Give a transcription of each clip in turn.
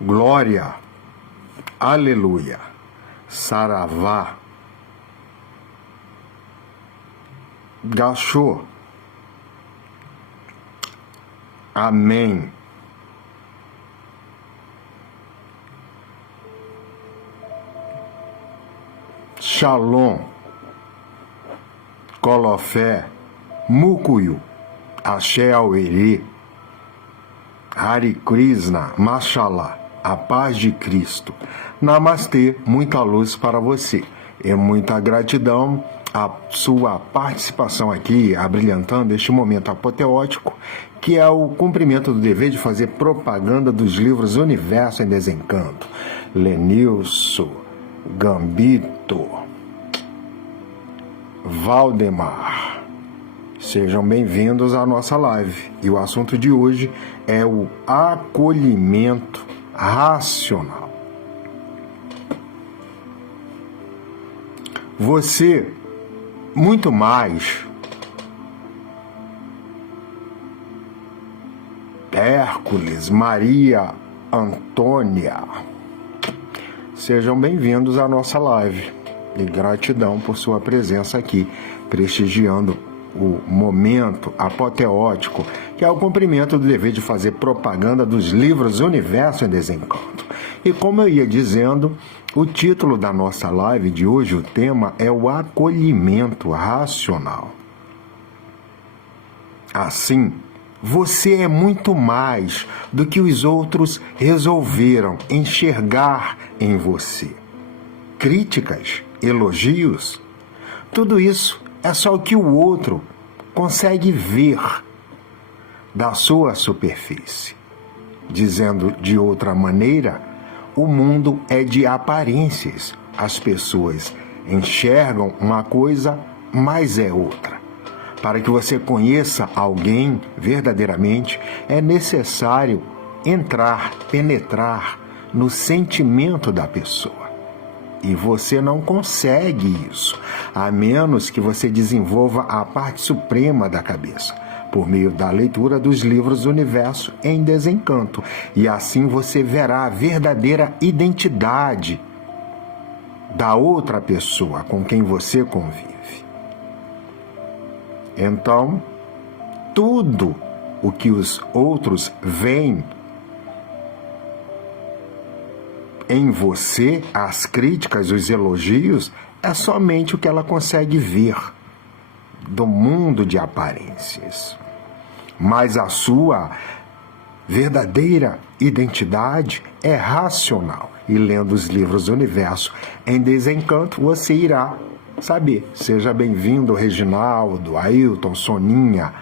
Glória, aleluia, saravá, gachô, amém. Shalom, Colofé, Mucuyu, Axé Aueri, Hare Krishna, Mashallah, a paz de Cristo. Namastê, muita luz para você e muita gratidão a sua participação aqui, abrilhantando este momento apoteótico, que é o cumprimento do dever de fazer propaganda dos livros Universo em Desencanto. Lenilson, Gambito, Valdemar, sejam bem-vindos à nossa live. E o assunto de hoje é o acolhimento racional. Você, muito mais, Hércules, Maria Antônia, sejam bem-vindos à nossa live e gratidão por sua presença aqui, prestigiando o momento apoteótico, que é o cumprimento do dever de fazer propaganda dos livros Universo em Desencanto. E como eu ia dizendo, o título da nossa live de hoje, o tema é o acolhimento racional. Assim, você é muito mais do que os outros resolveram enxergar em você. Críticas, elogios, tudo isso é só o que o outro consegue ver da sua superfície. Dizendo de outra maneira, o mundo é de aparências. As pessoas enxergam uma coisa, mas é outra. Para que você conheça alguém verdadeiramente, é necessário penetrar no sentimento da pessoa. E você não consegue isso, a menos que você desenvolva a parte suprema da cabeça, por meio da leitura dos livros Universo em Desencanto. E assim você verá a verdadeira identidade da outra pessoa com quem você convive. Então, tudo o que os outros veem em você, as críticas, os elogios, é somente o que ela consegue ver do mundo de aparências. Mas a sua verdadeira identidade é racional. E lendo os livros do Universo em Desencanto, você irá saber. Seja bem-vindo, Reginaldo, Ailton, Soninha,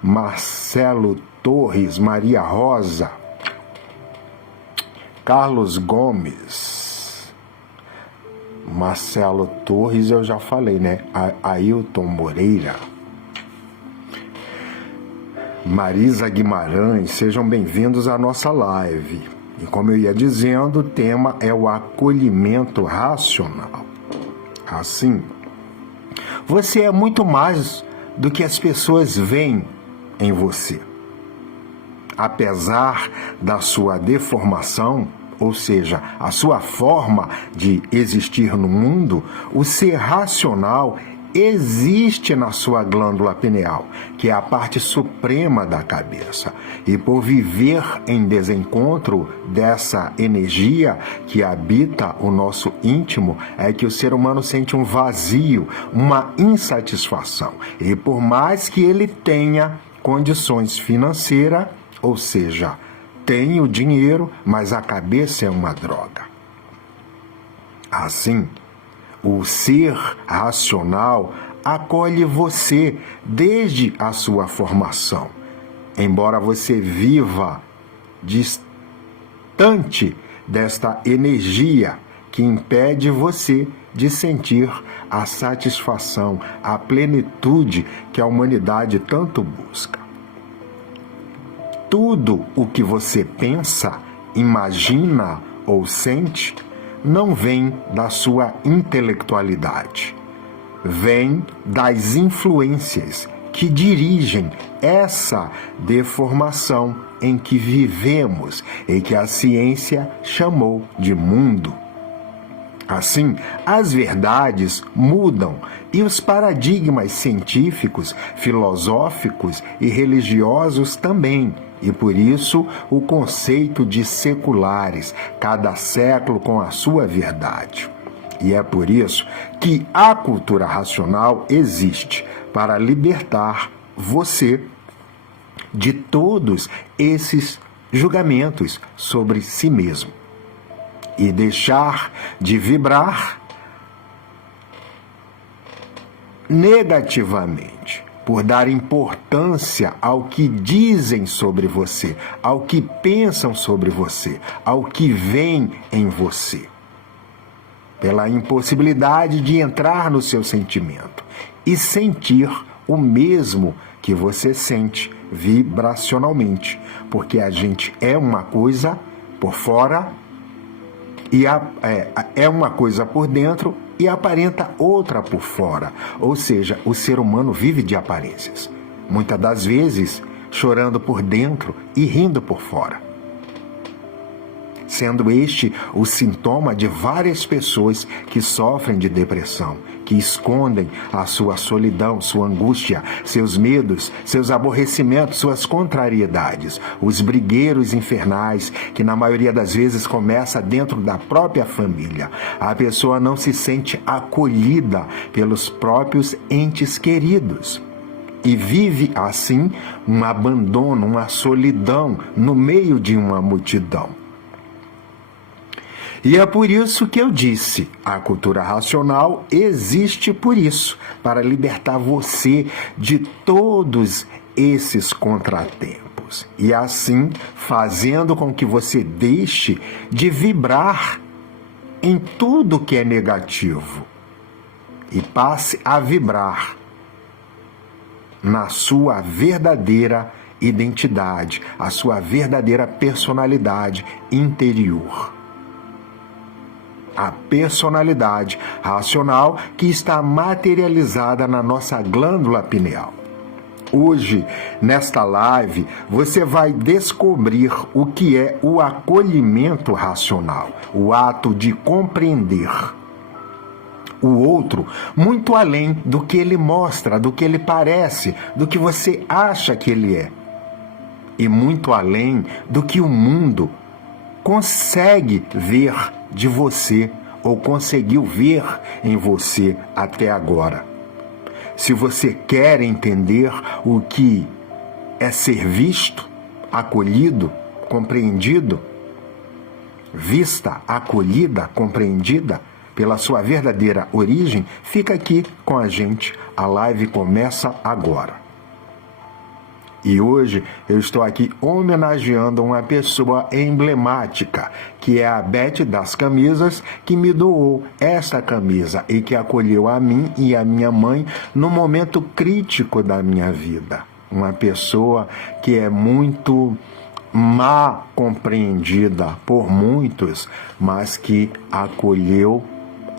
Marcelo Torres, Maria Rosa, Carlos Gomes, Marcelo Torres, eu já falei, né? Ailton Moreira, Marisa Guimarães, sejam bem-vindos à nossa live. E como eu ia dizendo, o tema é o acolhimento racional. Assim, você é muito mais do que as pessoas veem em você. Apesar da sua deformação, ou seja, a sua forma de existir no mundo, o ser racional existe na sua glândula pineal, que é a parte suprema da cabeça. E por viver em desencontro dessa energia que habita o nosso íntimo, é que o ser humano sente um vazio, uma insatisfação. E por mais que ele tenha condições financeiras, ou seja, tem o dinheiro, mas a cabeça é uma droga. Assim, o ser racional acolhe você desde a sua formação. Embora você viva distante desta energia que impede você de sentir a satisfação, a plenitude que a humanidade tanto busca. Tudo o que você pensa, imagina ou sente não vem da sua intelectualidade. Vem das influências que dirigem essa deformação em que vivemos e que a ciência chamou de mundo. Assim, as verdades mudam e os paradigmas científicos, filosóficos e religiosos também. E por isso o conceito de seculares, cada século com a sua verdade. E é por isso que a cultura racional existe, para libertar você de todos esses julgamentos sobre si mesmo e deixar de vibrar negativamente por dar importância ao que dizem sobre você, ao que pensam sobre você, ao que vem em você, pela impossibilidade de entrar no seu sentimento e sentir o mesmo que você sente vibracionalmente, porque a gente é uma coisa por fora e é uma coisa por dentro e aparenta outra por fora. Ou seja, o ser humano vive de aparências, muitas das vezes chorando por dentro e rindo por fora, sendo este o sintoma de várias pessoas que sofrem de depressão, que escondem a sua solidão, sua angústia, seus medos, seus aborrecimentos, suas contrariedades, os brigueiros infernais, que na maioria das vezes começa dentro da própria família. A pessoa não se sente acolhida pelos próprios entes queridos e vive assim um abandono, uma solidão no meio de uma multidão. E é por isso que eu disse, a cultura racional existe por isso, para libertar você de todos esses contratempos. E assim, fazendo com que você deixe de vibrar em tudo que é negativo e passe a vibrar na sua verdadeira identidade, a sua verdadeira personalidade interior. A personalidade racional que está materializada na nossa glândula pineal. Hoje, nesta live, você vai descobrir o que é o acolhimento racional, o ato de compreender o outro muito além do que ele mostra, do que ele parece, do que você acha que ele é, e muito além do que o mundo consegue ver de você ou conseguiu ver em você até agora. Se você quer entender o que é ser visto, acolhido, compreendido, vista, acolhida, compreendida pela sua verdadeira origem, fica aqui com a gente. A live começa agora. E hoje eu estou aqui homenageando uma pessoa emblemática, que é a Beth das Camisas, que me doou esta camisa e que acolheu a mim e a minha mãe no momento crítico da minha vida. Uma pessoa que é muito mal compreendida por muitos, mas que acolheu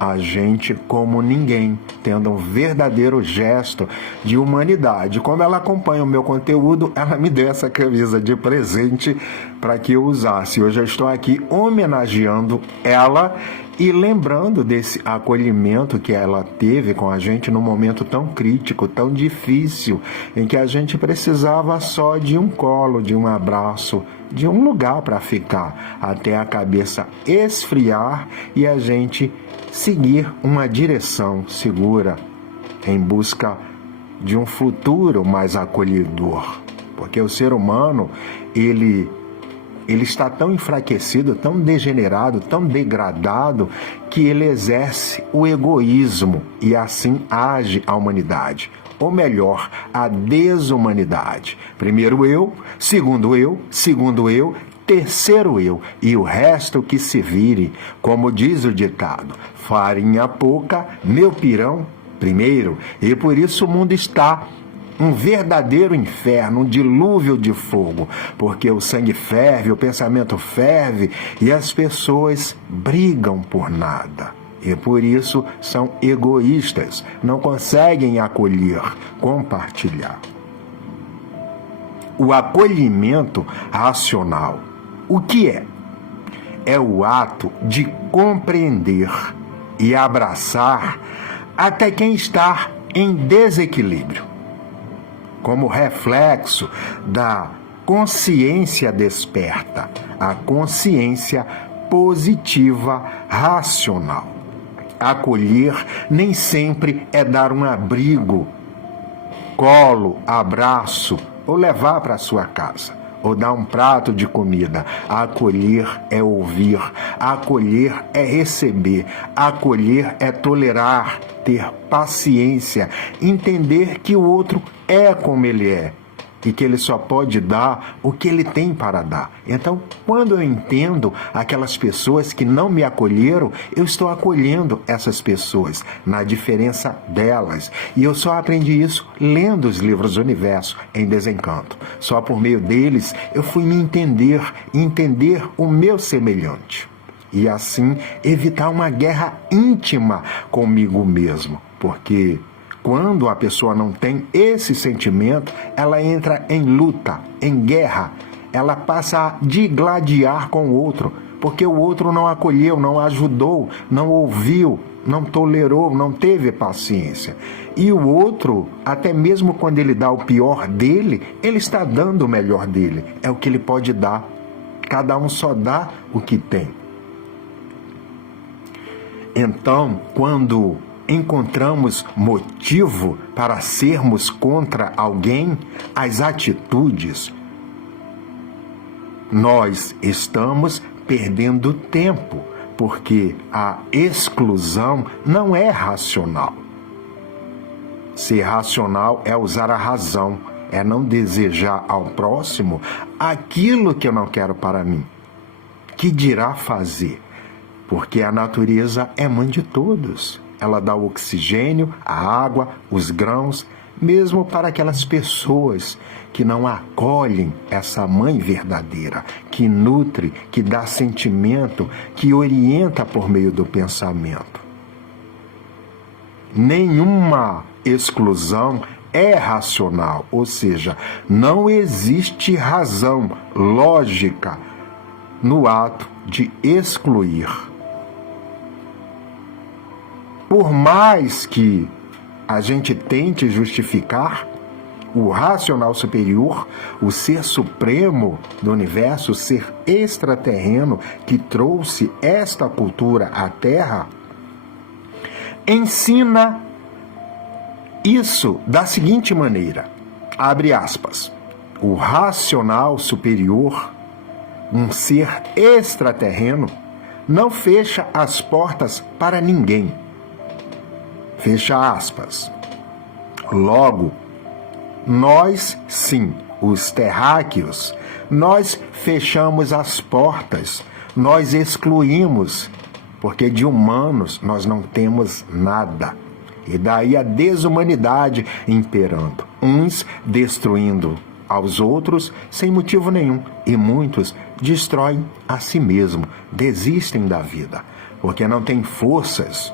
a gente como ninguém, tendo um verdadeiro gesto de humanidade. Como ela acompanha o meu conteúdo, ela me deu essa camisa de presente para que eu usasse. Hoje eu estou aqui homenageando ela e lembrando desse acolhimento que ela teve com a gente num momento tão crítico, tão difícil, em que a gente precisava só de um colo, de um abraço, de um lugar para ficar, até a cabeça esfriar e a gente seguir uma direção segura em busca de um futuro mais acolhedor. Porque o ser humano, ele está tão enfraquecido, tão degenerado, tão degradado, que ele exerce o egoísmo e assim age a humanidade. Ou melhor, a desumanidade. Primeiro eu, segundo eu, terceiro eu, e o resto que se vire, como diz o ditado, farinha pouca, meu pirão primeiro, e por isso o mundo está um verdadeiro inferno, um dilúvio de fogo, porque o sangue ferve, o pensamento ferve e as pessoas brigam por nada. E por isso são egoístas, não conseguem acolher, compartilhar. O acolhimento racional, o que é? É o ato de compreender e abraçar até quem está em desequilíbrio, como reflexo da consciência desperta, a consciência positiva racional. Acolher nem sempre é dar um abrigo, colo, abraço ou levar para sua casa, ou dar um prato de comida. Acolher é ouvir, acolher é receber, acolher é tolerar, ter paciência, entender que o outro é como ele é e que ele só pode dar o que ele tem para dar. Então, quando eu entendo aquelas pessoas que não me acolheram, eu estou acolhendo essas pessoas na diferença delas. E eu só aprendi isso lendo os livros do Universo em Desencanto. Só por meio deles eu fui me entender e entender o meu semelhante. E assim evitar uma guerra íntima comigo mesmo, porque quando a pessoa não tem esse sentimento, ela entra em luta, em guerra. Ela passa a digladiar com o outro, porque o outro não acolheu, não ajudou, não ouviu, não tolerou, não teve paciência. E o outro, até mesmo quando ele dá o pior dele, ele está dando o melhor dele. É o que ele pode dar. Cada um só dá o que tem. Então, quando encontramos motivo para sermos contra alguém, as atitudes, nós estamos perdendo tempo, porque a exclusão não é racional. Ser racional é usar a razão, é não desejar ao próximo aquilo que eu não quero para mim. Que dirá fazer? Porque a natureza é mãe de todos. Ela dá o oxigênio, a água, os grãos, mesmo para aquelas pessoas que não acolhem essa mãe verdadeira, que nutre, que dá sentimento, que orienta por meio do pensamento. Nenhuma exclusão é racional, ou seja, não existe razão lógica no ato de excluir. Por mais que a gente tente justificar, o racional superior, o ser supremo do universo, o ser extraterreno que trouxe esta cultura à Terra, ensina isso da seguinte maneira, abre aspas, o racional superior, um ser extraterreno, não fecha as portas para ninguém. Fecha aspas. Logo, nós, sim, os terráqueos, nós fechamos as portas, nós excluímos, porque de humanos nós não temos nada. E daí a desumanidade imperando, uns destruindo aos outros sem motivo nenhum, e muitos destroem a si mesmo, desistem da vida, porque não têm forças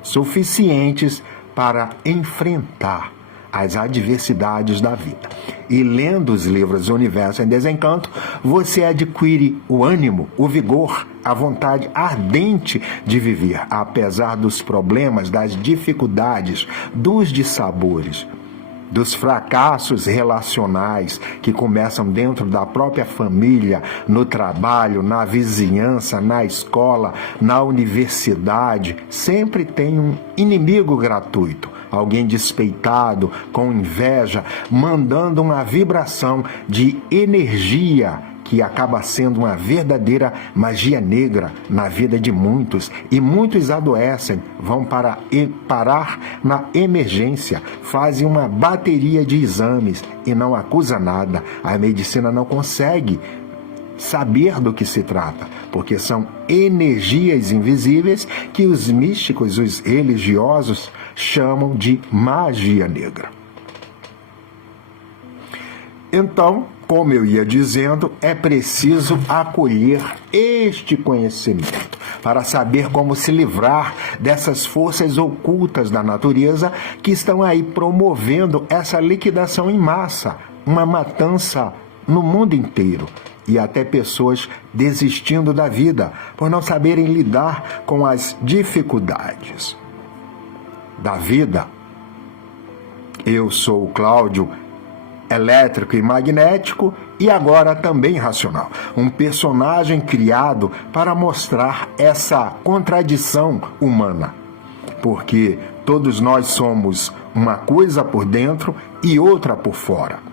suficientes para enfrentar as adversidades da vida. E lendo os livros do Universo em Desencanto, você adquire o ânimo, o vigor, a vontade ardente de viver, apesar dos problemas, das dificuldades, dos dissabores, dos fracassos relacionais que começam dentro da própria família, no trabalho, na vizinhança, na escola, na universidade. Sempre tem um inimigo gratuito, alguém despeitado, com inveja, mandando uma vibração de energia que acaba sendo uma verdadeira magia negra na vida de muitos, e muitos adoecem, vão parar na emergência, fazem uma bateria de exames e não acusa nada. A medicina não consegue saber do que se trata, porque são energias invisíveis que os místicos, os religiosos, chamam de magia negra. Então, como eu ia dizendo, é preciso acolher este conhecimento para saber como se livrar dessas forças ocultas da natureza que estão aí promovendo essa liquidação em massa uma matança no mundo inteiro e até pessoas desistindo da vida por não saberem lidar com as dificuldades da vida. Eu sou o Cláudio, elétrico e magnético, e agora também racional. Um personagem criado para mostrar essa contradição humana. Porque todos nós somos uma coisa por dentro e outra por fora.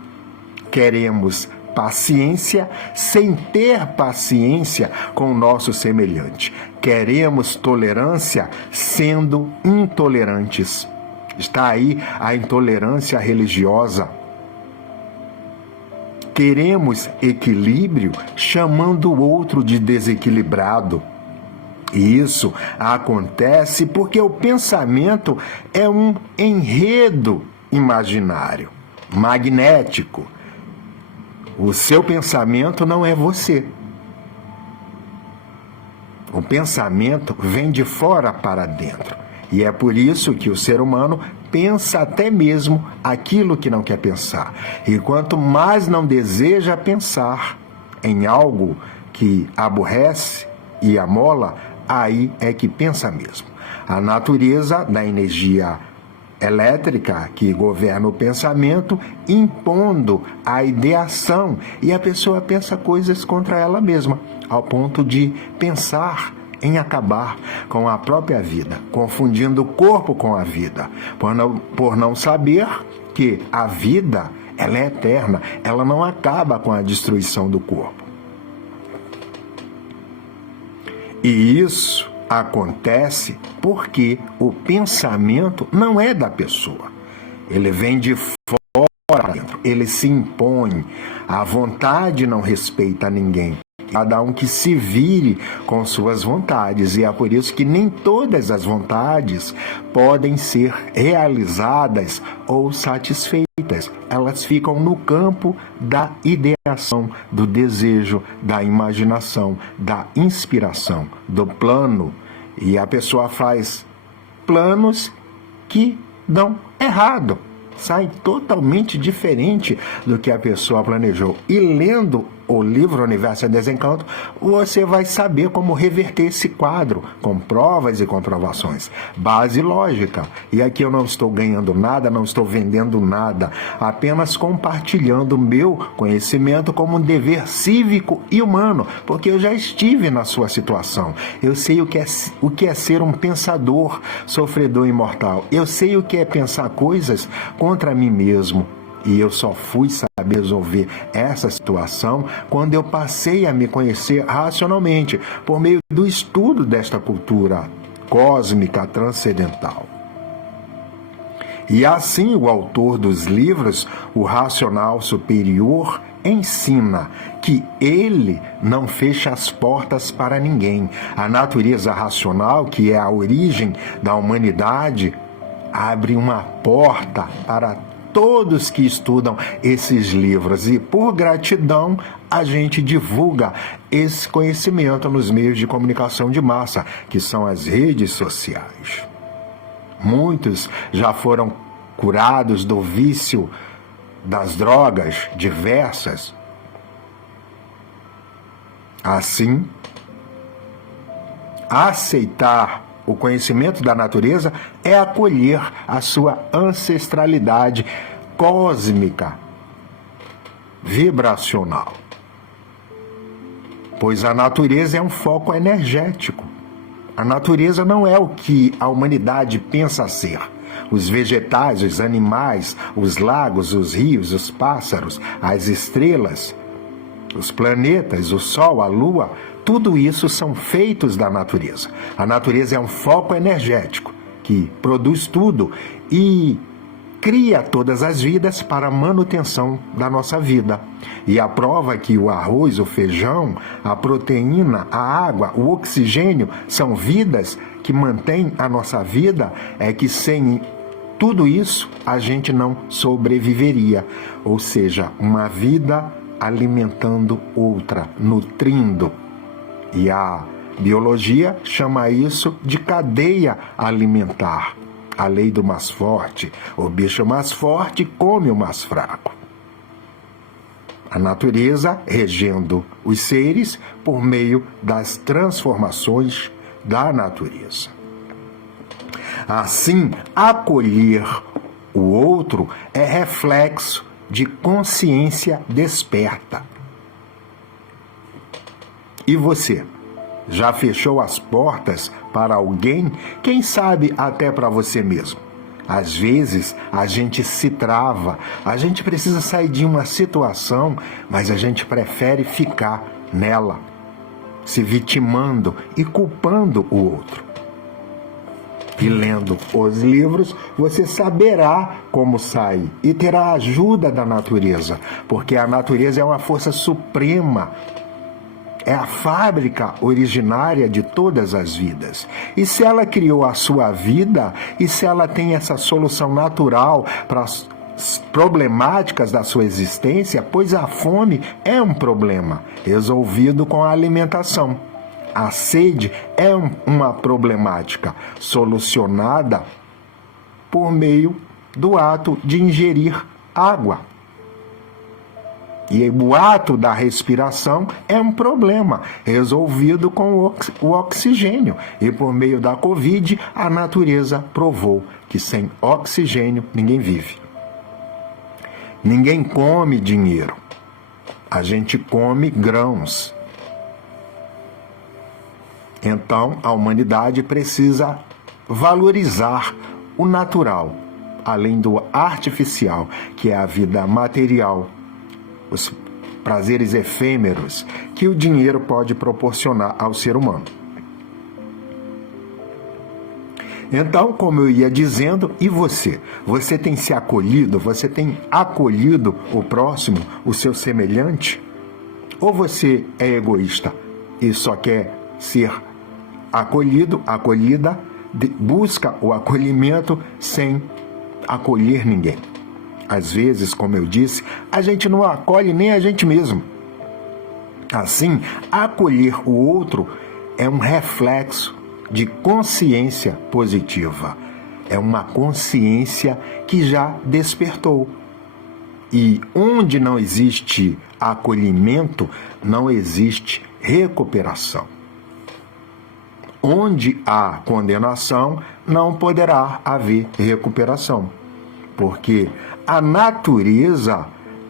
Queremos paciência sem ter paciência com o nosso semelhante. Queremos tolerância sendo intolerantes. Está aí a intolerância religiosa. Queremos equilíbrio chamando o outro de desequilibrado. E isso acontece porque o pensamento é um enredo imaginário, magnético. O seu pensamento não é você. O pensamento vem de fora para dentro. E é por isso que o ser humano pensa até mesmo aquilo que não quer pensar. E quanto mais não deseja pensar em algo que aborrece e amola, aí é que pensa mesmo. A natureza da energia elétrica que governa o pensamento, impondo a ideação, e a pessoa pensa coisas contra ela mesma, ao ponto de pensar em acabar com a própria vida, confundindo o corpo com a vida, por não saber que a vida, ela é eterna, ela não acaba com a destruição do corpo. E isso acontece porque o pensamento não é da pessoa. Ele vem de fora dentro, ele se impõe. A vontade não respeita ninguém. Cada um que se vire com suas vontades. E é por isso que nem todas as vontades podem ser realizadas ou satisfeitas. Elas ficam no campo da ideação, do desejo, da imaginação, da inspiração, do plano. E a pessoa faz planos que dão errado, saem totalmente diferente do que a pessoa planejou. E lendo o livro Universo é Desencanto, você vai saber como reverter esse quadro com provas e comprovações. Base lógica. E aqui eu não estou ganhando nada, não estou vendendo nada, apenas compartilhando meu conhecimento como um dever cívico e humano, porque eu já estive na sua situação. Eu sei o que é ser um pensador, sofredor imortal. Eu sei o que é pensar coisas contra mim mesmo. E eu só fui saber resolver essa situação quando eu passei a me conhecer racionalmente, por meio do estudo desta cultura cósmica transcendental. E assim o autor dos livros, o Racional Superior, ensina que ele não fecha as portas para ninguém. A natureza racional, que é a origem da humanidade, abre uma porta para todos que estudam esses livros, e por gratidão a gente divulga esse conhecimento nos meios de comunicação de massa, que são as redes sociais. Muitos já foram curados do vício das drogas diversas. Assim, aceitar o conhecimento da natureza é acolher a sua ancestralidade cósmica, vibracional. Pois a natureza é um foco energético. A natureza não é o que a humanidade pensa ser. Os vegetais, os animais, os lagos, os rios, os pássaros, as estrelas, os planetas, o Sol, a Lua, tudo isso são feitos da natureza. A natureza é um foco energético que produz tudo e cria todas as vidas para a manutenção da nossa vida. E a prova que o arroz, o feijão, a proteína, a água, o oxigênio são vidas que mantêm a nossa vida é que sem tudo isso a gente não sobreviveria. Ou seja, uma vida alimentando outra, nutrindo. E a biologia chama isso de cadeia alimentar. A lei do mais forte. O bicho mais forte come o mais fraco. A natureza regendo os seres por meio das transformações da natureza. Assim, acolher o outro é reflexo de consciência desperta. E você? Já fechou as portas para alguém? Quem sabe até para você mesmo? Às vezes a gente se trava, a gente precisa sair de uma situação, mas a gente prefere ficar nela, se vitimando e culpando o outro. E lendo os livros, você saberá como sair e terá a ajuda da natureza, porque a natureza é uma força suprema, é a fábrica originária de todas as vidas. E se ela criou a sua vida, e se ela tem essa solução natural para as problemáticas da sua existência, pois a fome é um problema resolvido com a alimentação. A sede é uma problemática solucionada por meio do ato de ingerir água. E o ato da respiração é um problema resolvido com o oxigênio. E por meio da Covid, a natureza provou que sem oxigênio ninguém vive. Ninguém come dinheiro. A gente come grãos. Então, a humanidade precisa valorizar o natural, além do artificial, que é a vida material, os prazeres efêmeros que o dinheiro pode proporcionar ao ser humano. Então, como eu ia dizendo, e você? Você tem se acolhido? Você tem acolhido o próximo, o seu semelhante? Ou você é egoísta e só quer ser acolhido, acolhida, busca o acolhimento sem acolher ninguém? Às vezes, como eu disse, a gente não acolhe nem a gente mesmo. Assim, acolher o outro é um reflexo de consciência positiva. É uma consciência que já despertou. E onde não existe acolhimento, não existe recuperação. Onde há condenação, não poderá haver recuperação. Porque a natureza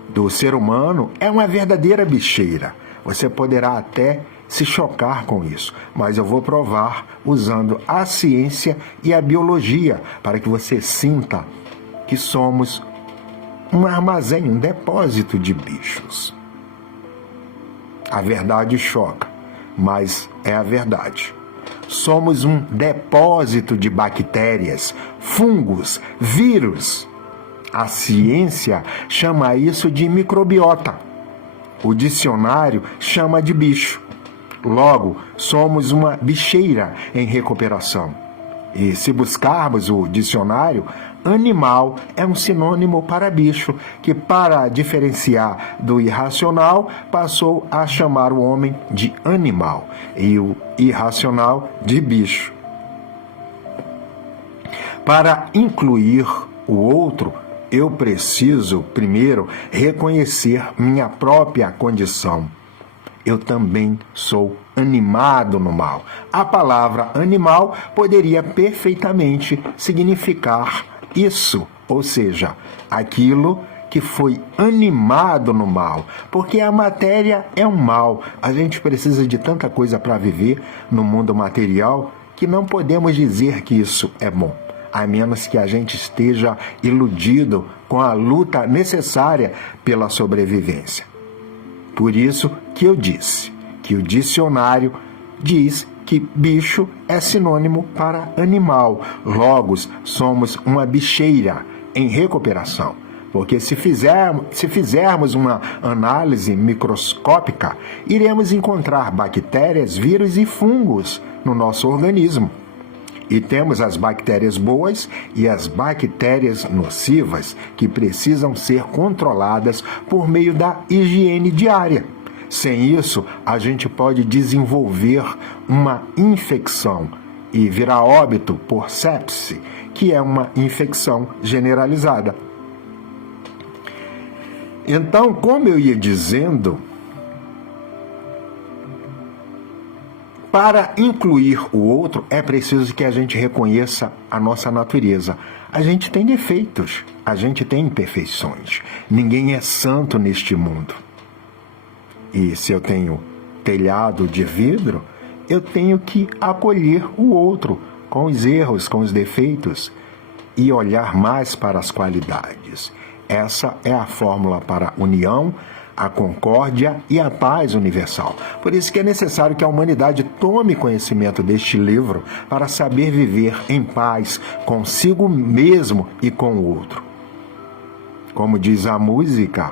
do ser humano é uma verdadeira bicheira. Você poderá até se chocar com isso, mas eu vou provar usando a ciência e a biologia para que você sinta que somos um armazém, um depósito de bichos. A verdade choca, mas é a verdade. Somos um depósito de bactérias, fungos, vírus. A ciência chama isso de microbiota. O dicionário chama de bicho. Logo, somos uma bicheira em recuperação. E se buscarmos o dicionário, animal é um sinônimo para bicho, que para diferenciar do irracional, passou a chamar o homem de animal e o irracional de bicho. Para incluir o outro, eu preciso, primeiro, reconhecer minha própria condição. Eu também sou animado no mal. A palavra animal poderia perfeitamente significar isso, ou seja, aquilo que foi animado no mal, porque a matéria é um mal. A gente precisa de tanta coisa para viver no mundo material que não podemos dizer que isso é bom, a menos que a gente esteja iludido com a luta necessária pela sobrevivência. Por isso que eu disse que o dicionário diz que bicho é sinônimo para animal. Logo, somos uma bicheira em recuperação. Porque se fizermos uma análise microscópica, iremos encontrar bactérias, vírus e fungos no nosso organismo. E temos as bactérias boas e as bactérias nocivas que precisam ser controladas por meio da higiene diária. Sem isso, a gente pode desenvolver uma infecção e virar óbito por sepse, que é uma infecção generalizada. Então, como eu ia dizendo, para incluir o outro, é preciso que a gente reconheça a nossa natureza. A gente tem defeitos, a gente tem imperfeições. Ninguém é santo neste mundo. E se eu tenho telhado de vidro, eu tenho que acolher o outro com os erros, com os defeitos e olhar mais para as qualidades. Essa é a fórmula para a união, a concórdia e a paz universal. Por isso que é necessário que a humanidade tome conhecimento deste livro para saber viver em paz consigo mesmo e com o outro. Como diz a música,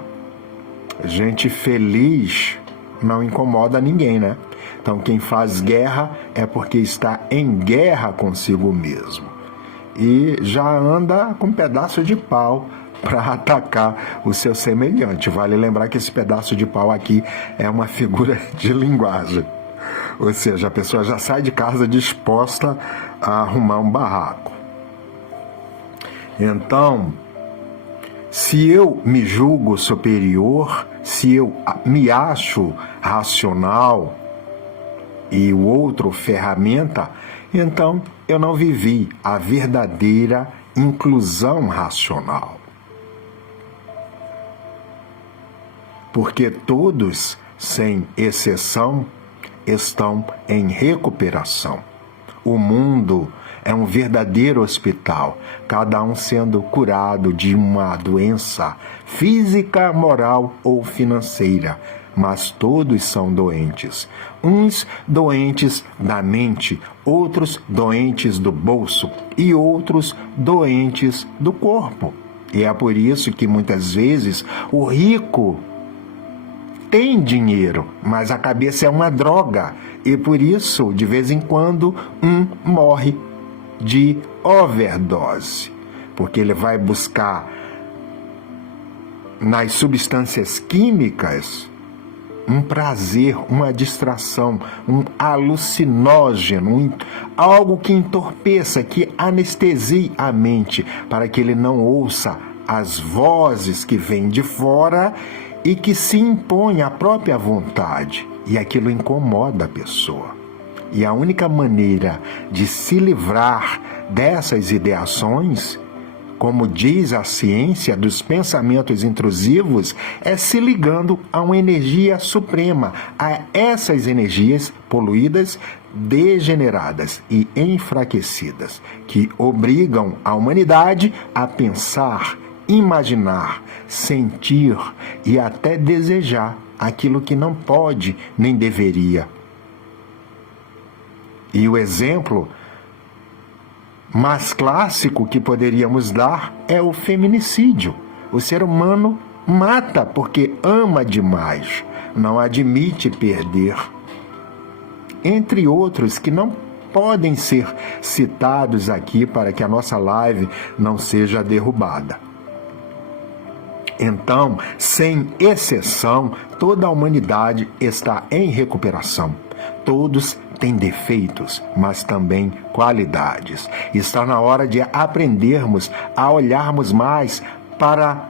gente feliz não incomoda ninguém, né? Então quem faz guerra é porque está em guerra consigo mesmo. E já anda com um pedaço de pau para atacar o seu semelhante. Vale lembrar que esse pedaço de pau aqui é uma figura de linguagem. Ou seja, a pessoa já sai de casa disposta a arrumar um barraco. Então, se eu me julgo superior, se eu me acho racional e o outro ferramenta, então eu não vivi a verdadeira inclusão racional. Porque todos, sem exceção, estão em recuperação. O mundo é um verdadeiro hospital, cada um sendo curado de uma doença física, moral ou financeira, mas todos são doentes. Uns doentes da mente, outros doentes do bolso e outros doentes do corpo. E é por isso que muitas vezes o rico tem dinheiro, mas a cabeça é uma droga. E por isso, de vez em quando, um morre de overdose. Porque ele vai buscar nas substâncias químicas um prazer, uma distração, um alucinógeno, algo que entorpeça, que anestesie a mente, para que ele não ouça as vozes que vêm de fora e que se impõe à própria vontade, e aquilo incomoda a pessoa. E a única maneira de se livrar dessas ideações, como diz a ciência dos pensamentos intrusivos, é se ligando a uma energia suprema, a essas energias poluídas, degeneradas e enfraquecidas, que obrigam a humanidade a pensar, imaginar, sentir e até desejar aquilo que não pode nem deveria. E o exemplo mais clássico que poderíamos dar é o feminicídio. O ser humano mata porque ama demais, não admite perder. Entre outros que não podem ser citados aqui para que a nossa live não seja derrubada. Então, sem exceção, toda a humanidade está em recuperação. Todos têm defeitos, mas também qualidades. Está na hora de aprendermos a olharmos mais para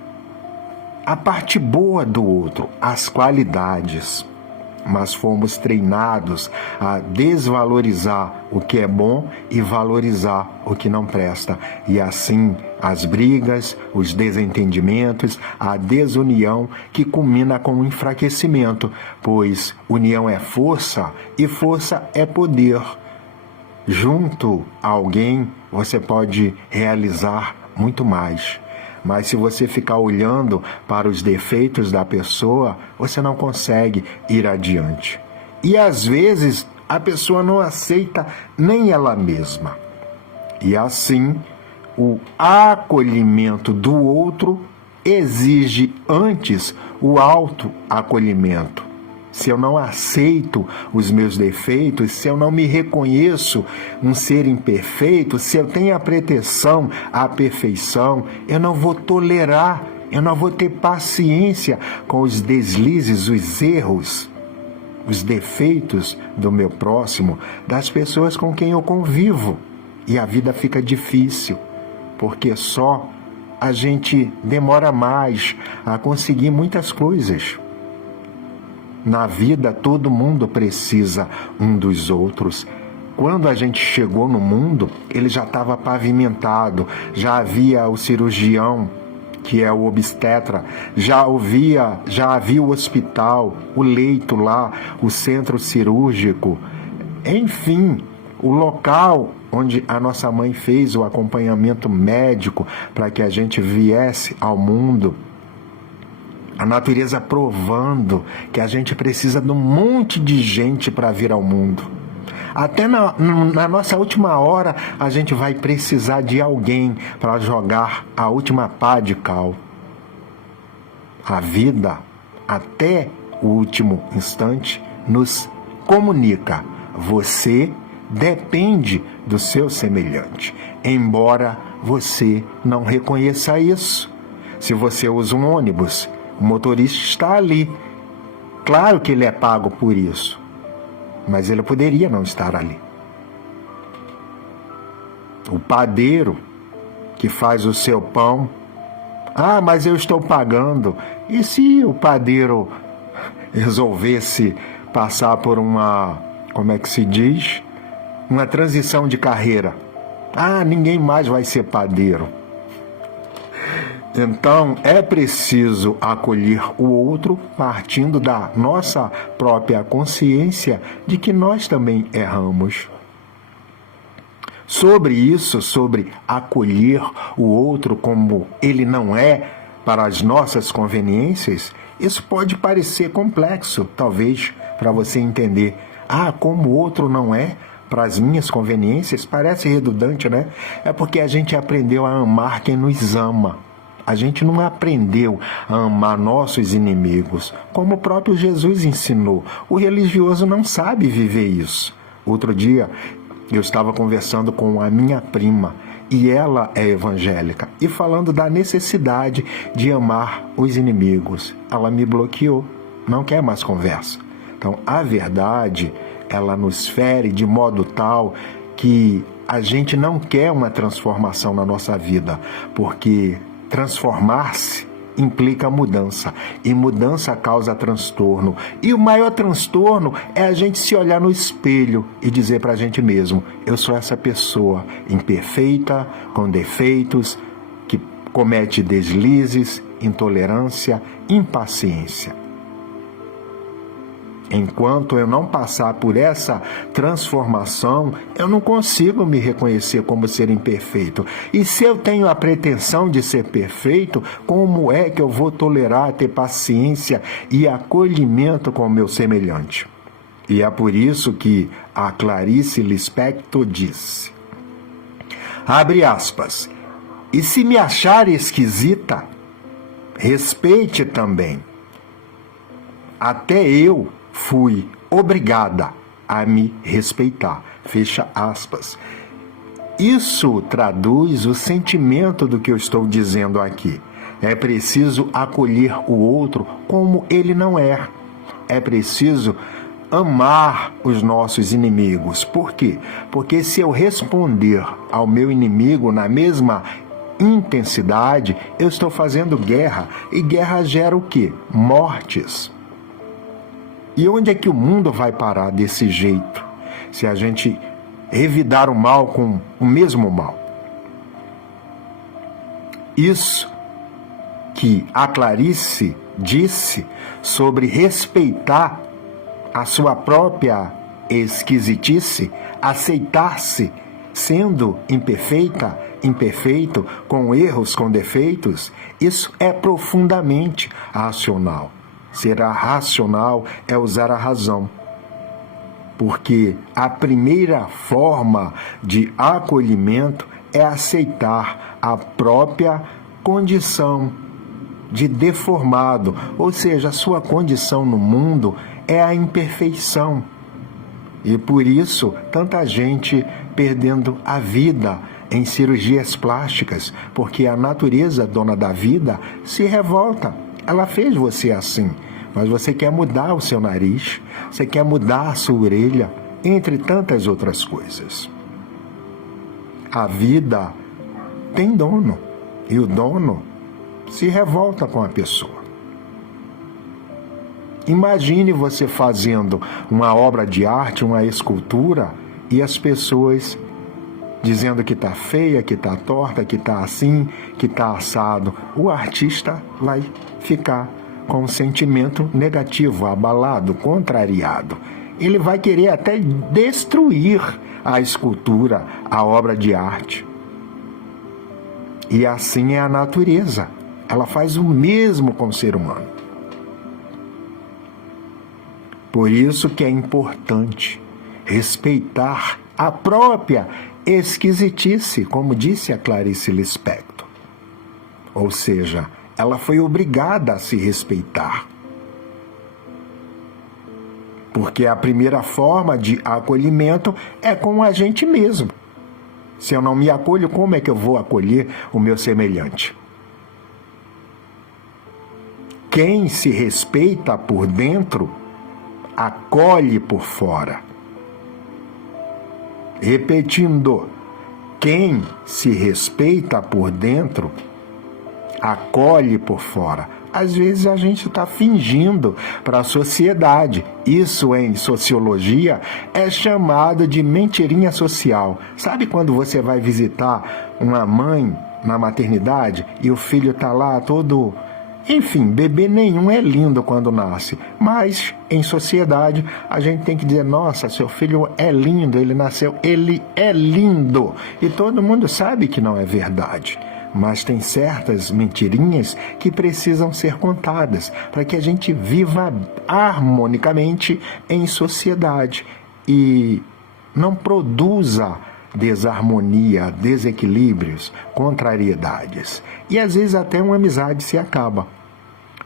a parte boa do outro, as qualidades. Mas fomos treinados a desvalorizar o que é bom e valorizar o que não presta. E assim as brigas, os desentendimentos, a desunião que culmina com o enfraquecimento, pois união é força e força é poder. Junto a alguém você pode realizar muito mais. Mas se você ficar olhando para os defeitos da pessoa, você não consegue ir adiante. E às vezes a pessoa não aceita nem ela mesma. E assim, o acolhimento do outro exige antes o autoacolhimento. Se eu não aceito os meus defeitos, se eu não me reconheço um ser imperfeito, se eu tenho a pretensão à perfeição, eu não vou tolerar, eu não vou ter paciência com os deslizes, os erros, os defeitos do meu próximo, das pessoas com quem eu convivo. E a vida fica difícil, porque só a gente demora mais a conseguir muitas coisas. Na vida, todo mundo precisa um dos outros. Quando a gente chegou no mundo, ele já estava pavimentado, já havia o cirurgião, que é o obstetra, já havia o hospital, o leito lá, o centro cirúrgico, enfim, o local onde a nossa mãe fez o acompanhamento médico para que a gente viesse ao mundo. A natureza provando que a gente precisa de um monte de gente para vir ao mundo. Até na nossa última hora, a gente vai precisar de alguém para jogar a última pá de cal. A vida, até o último instante, nos comunica. Você depende do seu semelhante, embora você não reconheça isso. Se você usa um ônibus, o motorista está ali. Claro que ele é pago por isso, mas ele poderia não estar ali. O padeiro que faz o seu pão, mas eu estou pagando. E se o padeiro resolvesse passar por uma, como é que se diz? Uma transição de carreira. Ninguém mais vai ser padeiro. Então, é preciso acolher o outro partindo da nossa própria consciência de que nós também erramos. Sobre isso, sobre acolher o outro como ele não é para as nossas conveniências, isso pode parecer complexo, talvez, para você entender. Como o outro não é para as minhas conveniências, parece redundante, né? É porque a gente aprendeu a amar quem nos ama. A gente não aprendeu a amar nossos inimigos, como o próprio Jesus ensinou. O religioso não sabe viver isso. Outro dia, eu estava conversando com a minha prima, e ela é evangélica, e falando da necessidade de amar os inimigos. Ela me bloqueou, não quer mais conversa. Então, a verdade, ela nos fere de modo tal que a gente não quer uma transformação na nossa vida, porque transformar-se implica mudança, e mudança causa transtorno. E o maior transtorno é a gente se olhar no espelho e dizer para a gente mesmo: eu sou essa pessoa imperfeita, com defeitos, que comete deslizes, intolerância, impaciência. Enquanto eu não passar por essa transformação, eu não consigo me reconhecer como ser imperfeito. E se eu tenho a pretensão de ser perfeito, como é que eu vou tolerar, ter paciência e acolhimento com o meu semelhante? E é por isso que a Clarice Lispector disse, abre aspas, e se me achar esquisita, respeite também. Até eu fui obrigada a me respeitar. Fecha aspas. Isso traduz o sentimento do que eu estou dizendo aqui. É preciso acolher o outro como ele não é. É preciso amar os nossos inimigos. Por quê? Porque se eu responder ao meu inimigo na mesma intensidade, eu estou fazendo guerra. E guerra gera o quê? Mortes. E onde é que o mundo vai parar desse jeito, se a gente revidar o mal com o mesmo mal? Isso que a Clarice disse sobre respeitar a sua própria esquisitice, aceitar-se sendo imperfeita, imperfeito, com erros, com defeitos, isso é profundamente racional. Ser racional é usar a razão. Porque a primeira forma de acolhimento é aceitar a própria condição de deformado, ou seja, a sua condição no mundo é a imperfeição. E por isso, tanta gente perdendo a vida em cirurgias plásticas, porque a natureza, dona da vida, se revolta. Ela fez você assim, mas você quer mudar o seu nariz, você quer mudar a sua orelha, entre tantas outras coisas. A vida tem dono, E o dono se revolta com a pessoa. Imagine você fazendo uma obra de arte, uma escultura, e as pessoas dizendo que está feia, que está torta, que está assim, que está assado. O artista vai ficar com um sentimento negativo, abalado, contrariado. Ele vai querer até destruir a escultura, a obra de arte. E assim é a natureza. Ela faz o mesmo com o ser humano. Por isso que é importante respeitar a própria esquisitice, como disse a Clarice Lispector. Ou seja, ela foi obrigada a se respeitar. Porque a primeira forma de acolhimento é com a gente mesmo. Se eu não me acolho, como é que eu vou acolher o meu semelhante? Quem se respeita por dentro, acolhe por fora. Repetindo, quem se respeita por dentro, acolhe por fora. Às vezes a gente está fingindo para a sociedade. Isso em sociologia é chamado de mentirinha social. Sabe quando você vai visitar uma mãe na maternidade e o filho está lá todo... Enfim, bebê nenhum é lindo quando nasce, mas em sociedade a gente tem que dizer, nossa, seu filho é lindo, ele nasceu, ele é lindo. E todo mundo sabe que não é verdade, mas tem certas mentirinhas que precisam ser contadas para que a gente viva harmonicamente em sociedade e não produza desarmonia, desequilíbrios, contrariedades. E às vezes até uma amizade se acaba,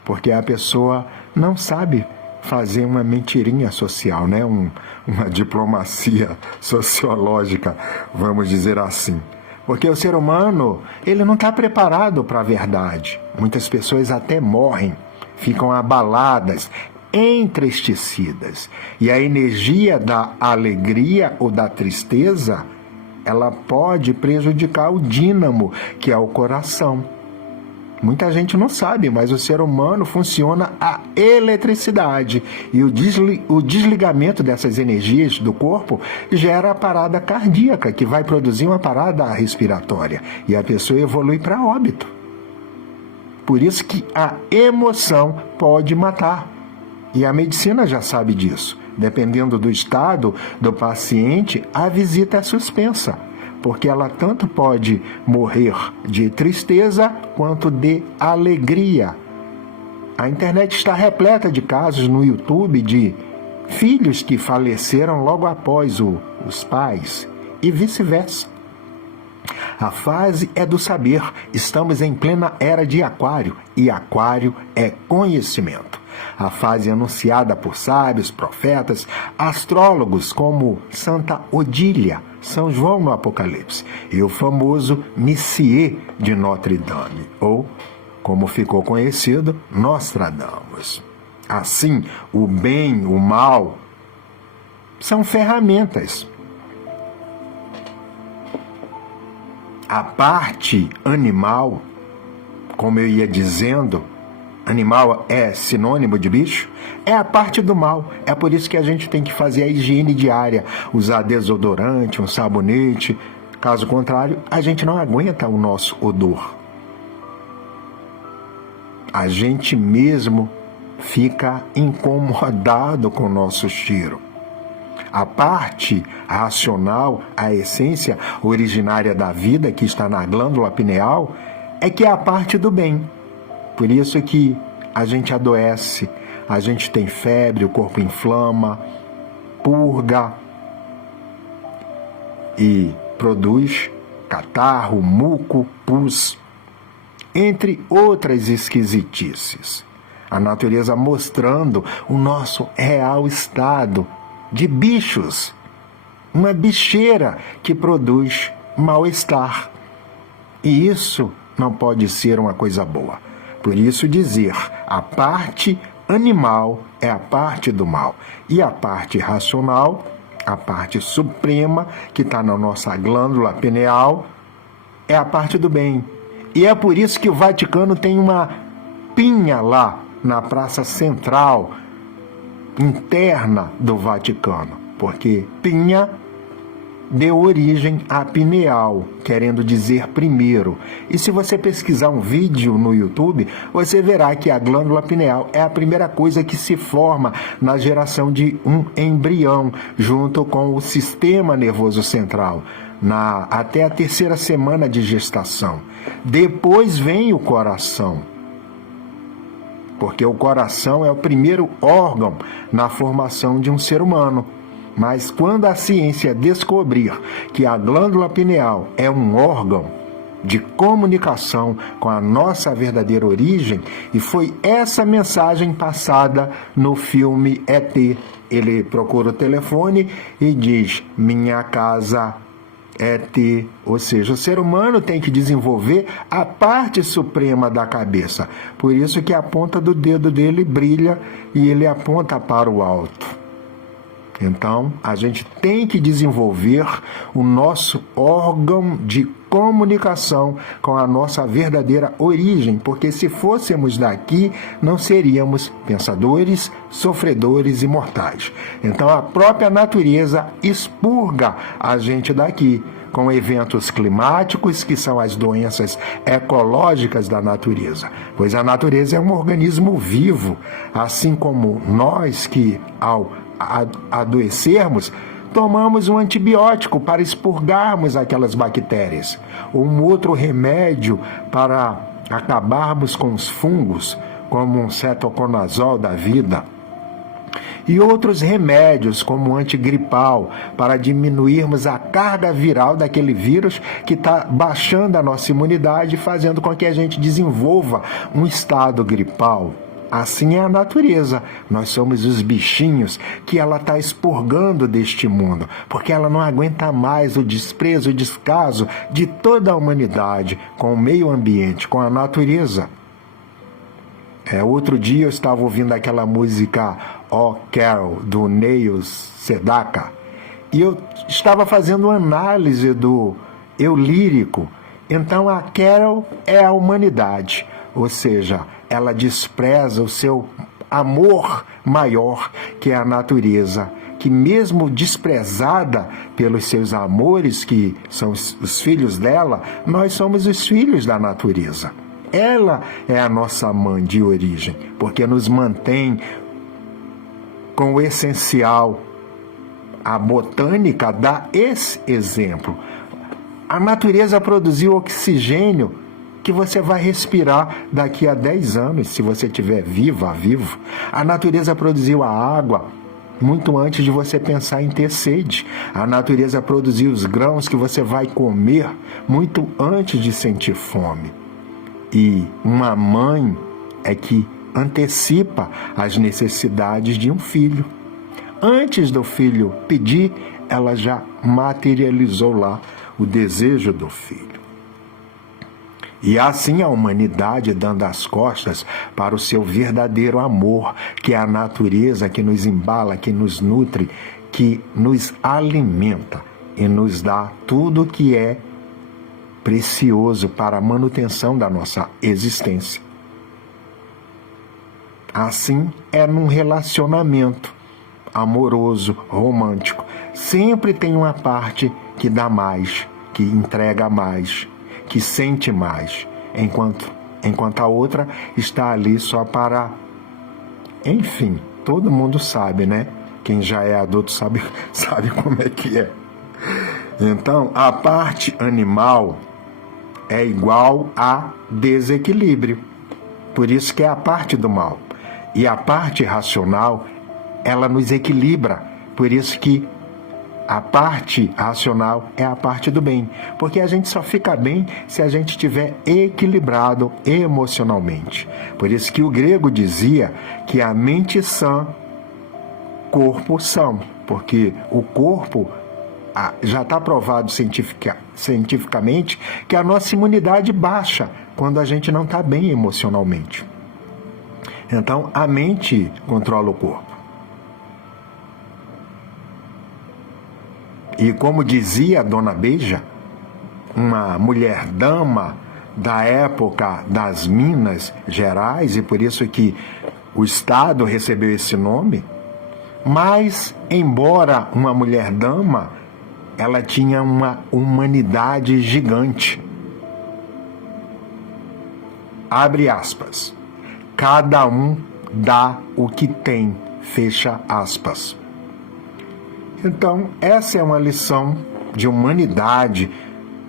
porque a pessoa não sabe fazer uma mentirinha social, né? Uma diplomacia sociológica, vamos dizer assim. Porque o ser humano, ele não está preparado para a verdade. Muitas pessoas até morrem, ficam abaladas, entristecidas. E a energia da alegria ou da tristeza, ela pode prejudicar o dínamo, que é o coração. Muita gente não sabe, mas o ser humano funciona a eletricidade. E o desligamento dessas energias do corpo gera a parada cardíaca, que vai produzir uma parada respiratória. E a pessoa evolui para óbito. Por isso que a emoção pode matar. E a medicina já sabe disso. Dependendo do estado do paciente, a visita é suspensa, porque ela tanto pode morrer de tristeza quanto de alegria. A internet está repleta de casos no YouTube de filhos que faleceram logo após os pais e vice-versa. A fase é do saber. Estamos em plena era de Aquário, e Aquário é conhecimento. A fase anunciada por sábios, profetas, astrólogos como Santa Odília, São João no Apocalipse e o famoso Messier de Notre Dame, ou, como ficou conhecido, Nostradamus. Assim, o bem, o mal, são ferramentas. A parte animal, como eu ia dizendo, animal é sinônimo de bicho, é a parte do mal. É por isso que a gente tem que fazer a higiene diária, usar desodorante, um sabonete. Caso contrário, a gente não aguenta o nosso odor. A gente mesmo fica incomodado com o nosso cheiro. A parte racional, a essência originária da vida que está na glândula pineal, é que é a parte do bem. Por isso que a gente adoece, a gente tem febre, o corpo inflama, purga e produz catarro, muco, pus, entre outras esquisitices. A natureza mostrando o nosso real estado de bichos, uma bicheira que produz mal-estar. E isso não pode ser uma coisa boa. Por isso dizer, a parte animal é a parte do mal. E a parte racional, a parte suprema, que está na nossa glândula pineal, é a parte do bem. E é por isso que o Vaticano tem uma pinha lá na praça central, interna do Vaticano, porque pinha deu origem a pineal, querendo dizer primeiro. E se você pesquisar um vídeo no YouTube, você verá que a glândula pineal é a primeira coisa que se forma na geração de um embrião, junto com o sistema nervoso central, até a 3ª semana de gestação. Depois vem o coração, porque o coração é o primeiro órgão na formação de um ser humano. Mas quando a ciência descobrir que a glândula pineal é um órgão de comunicação com a nossa verdadeira origem, e foi essa mensagem passada no filme ET. Ele procura o telefone e diz: minha casa ET. Ou seja, o ser humano tem que desenvolver a parte suprema da cabeça. Por isso que a ponta do dedo dele brilha e ele aponta para o alto. Então, a gente tem que desenvolver o nosso órgão de comunicação com a nossa verdadeira origem, porque se fôssemos daqui, não seríamos pensadores, sofredores e mortais. Então, a própria natureza expurga a gente daqui, com eventos climáticos, que são as doenças ecológicas da natureza. Pois a natureza é um organismo vivo, assim como nós que, ao adoecermos, tomamos um antibiótico para expurgarmos aquelas bactérias, ou um outro remédio para acabarmos com os fungos, como um cetoconazol da vida, e outros remédios, como um antigripal, para diminuirmos a carga viral daquele vírus que está baixando a nossa imunidade, fazendo com que a gente desenvolva um estado gripal. Assim é a natureza. Nós somos os bichinhos que ela está expurgando deste mundo, porque ela não aguenta mais o desprezo, o descaso de toda a humanidade com o meio ambiente, com a natureza. Outro dia eu estava ouvindo aquela música Oh Carol, do Neil Sedaka, e eu estava fazendo uma análise do eu lírico. Então a Carol é a humanidade, ou seja, ela despreza o seu amor maior, que é a natureza, que mesmo desprezada pelos seus amores, que são os filhos dela, nós somos os filhos da natureza. Ela é a nossa mãe de origem, porque nos mantém com o essencial. A botânica dá esse exemplo. A natureza produziu oxigênio que você vai respirar daqui a 10 anos, se você estiver vivo. A natureza produziu a água muito antes de você pensar em ter sede. A natureza produziu os grãos que você vai comer muito antes de sentir fome. E uma mãe é que antecipa as necessidades de um filho. Antes do filho pedir, ela já materializou lá o desejo do filho. E assim a humanidade dando as costas para o seu verdadeiro amor, que é a natureza que nos embala, que nos nutre, que nos alimenta e nos dá tudo que é precioso para a manutenção da nossa existência. Assim é num relacionamento amoroso, romântico. Sempre tem uma parte que dá mais, que entrega mais, que sente mais, enquanto a outra está ali só para... Enfim, todo mundo sabe, né? Quem já é adulto sabe como é que é. Então, a parte animal é igual a desequilíbrio. Por isso que é a parte do mal. E a parte racional, ela nos equilibra. Por isso que a parte racional é a parte do bem, porque a gente só fica bem se a gente estiver equilibrado emocionalmente. Por isso que o grego dizia que a mente sã, corpo são, porque o corpo já está provado cientificamente que a nossa imunidade baixa quando a gente não está bem emocionalmente. Então, a mente controla o corpo. E como dizia a Dona Beija, uma mulher dama da época das Minas Gerais, e por isso que o estado recebeu esse nome. Mas, embora uma mulher dama, ela tinha uma humanidade gigante. Abre aspas. Cada um dá o que tem, fecha aspas. Então, essa é uma lição de humanidade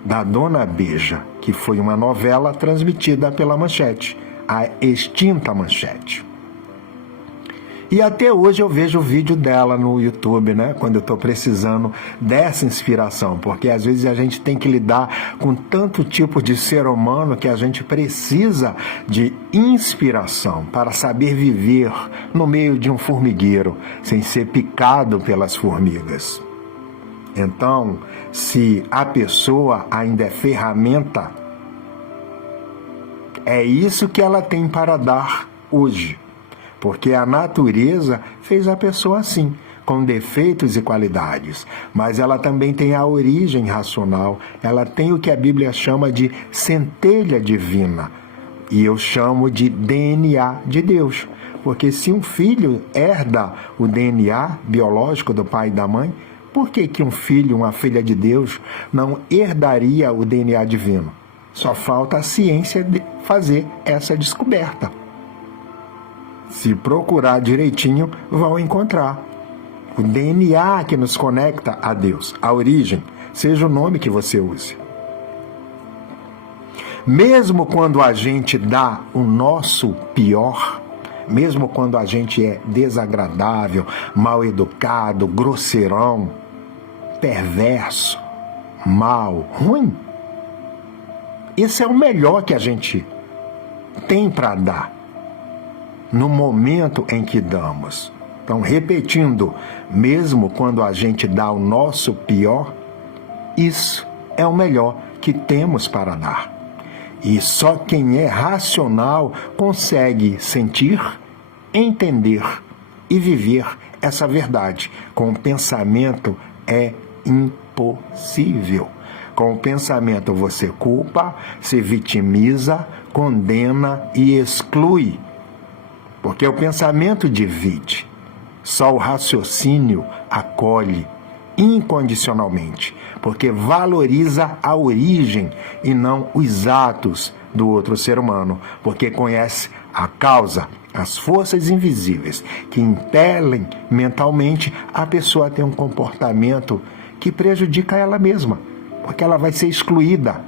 da Dona Beija, que foi uma novela transmitida pela Manchete, a extinta Manchete. E até hoje eu vejo o vídeo dela no YouTube, né? Quando eu estou precisando dessa inspiração, porque às vezes a gente tem que lidar com tanto tipo de ser humano que a gente precisa de inspiração para saber viver no meio de um formigueiro, sem ser picado pelas formigas. Então, se a pessoa ainda é ferramenta, é isso que ela tem para dar hoje. Porque a natureza fez a pessoa assim, com defeitos e qualidades. Mas ela também tem a origem racional, ela tem o que a Bíblia chama de centelha divina. E eu chamo de DNA de Deus. Porque se um filho herda o DNA biológico do pai e da mãe, por que um filho, uma filha de Deus, não herdaria o DNA divino? Só falta a ciência de fazer essa descoberta. Se procurar direitinho, vão encontrar. O DNA que nos conecta a Deus, a origem, seja o nome que você use. Mesmo quando a gente dá o nosso pior, mesmo quando a gente é desagradável, mal educado, grosseirão, perverso, mal, ruim, esse é o melhor que a gente tem para dar no momento em que damos. Então, repetindo, mesmo quando a gente dá o nosso pior, isso é o melhor que temos para dar. E só quem é racional consegue sentir, entender e viver essa verdade. Com o pensamento é impossível. Com o pensamento você culpa, se vitimiza, condena e exclui. Porque o pensamento divide, só o raciocínio acolhe incondicionalmente, porque valoriza a origem e não os atos do outro ser humano, porque conhece a causa, as forças invisíveis que impelem mentalmente a pessoa a ter um comportamento que prejudica ela mesma, porque ela vai ser excluída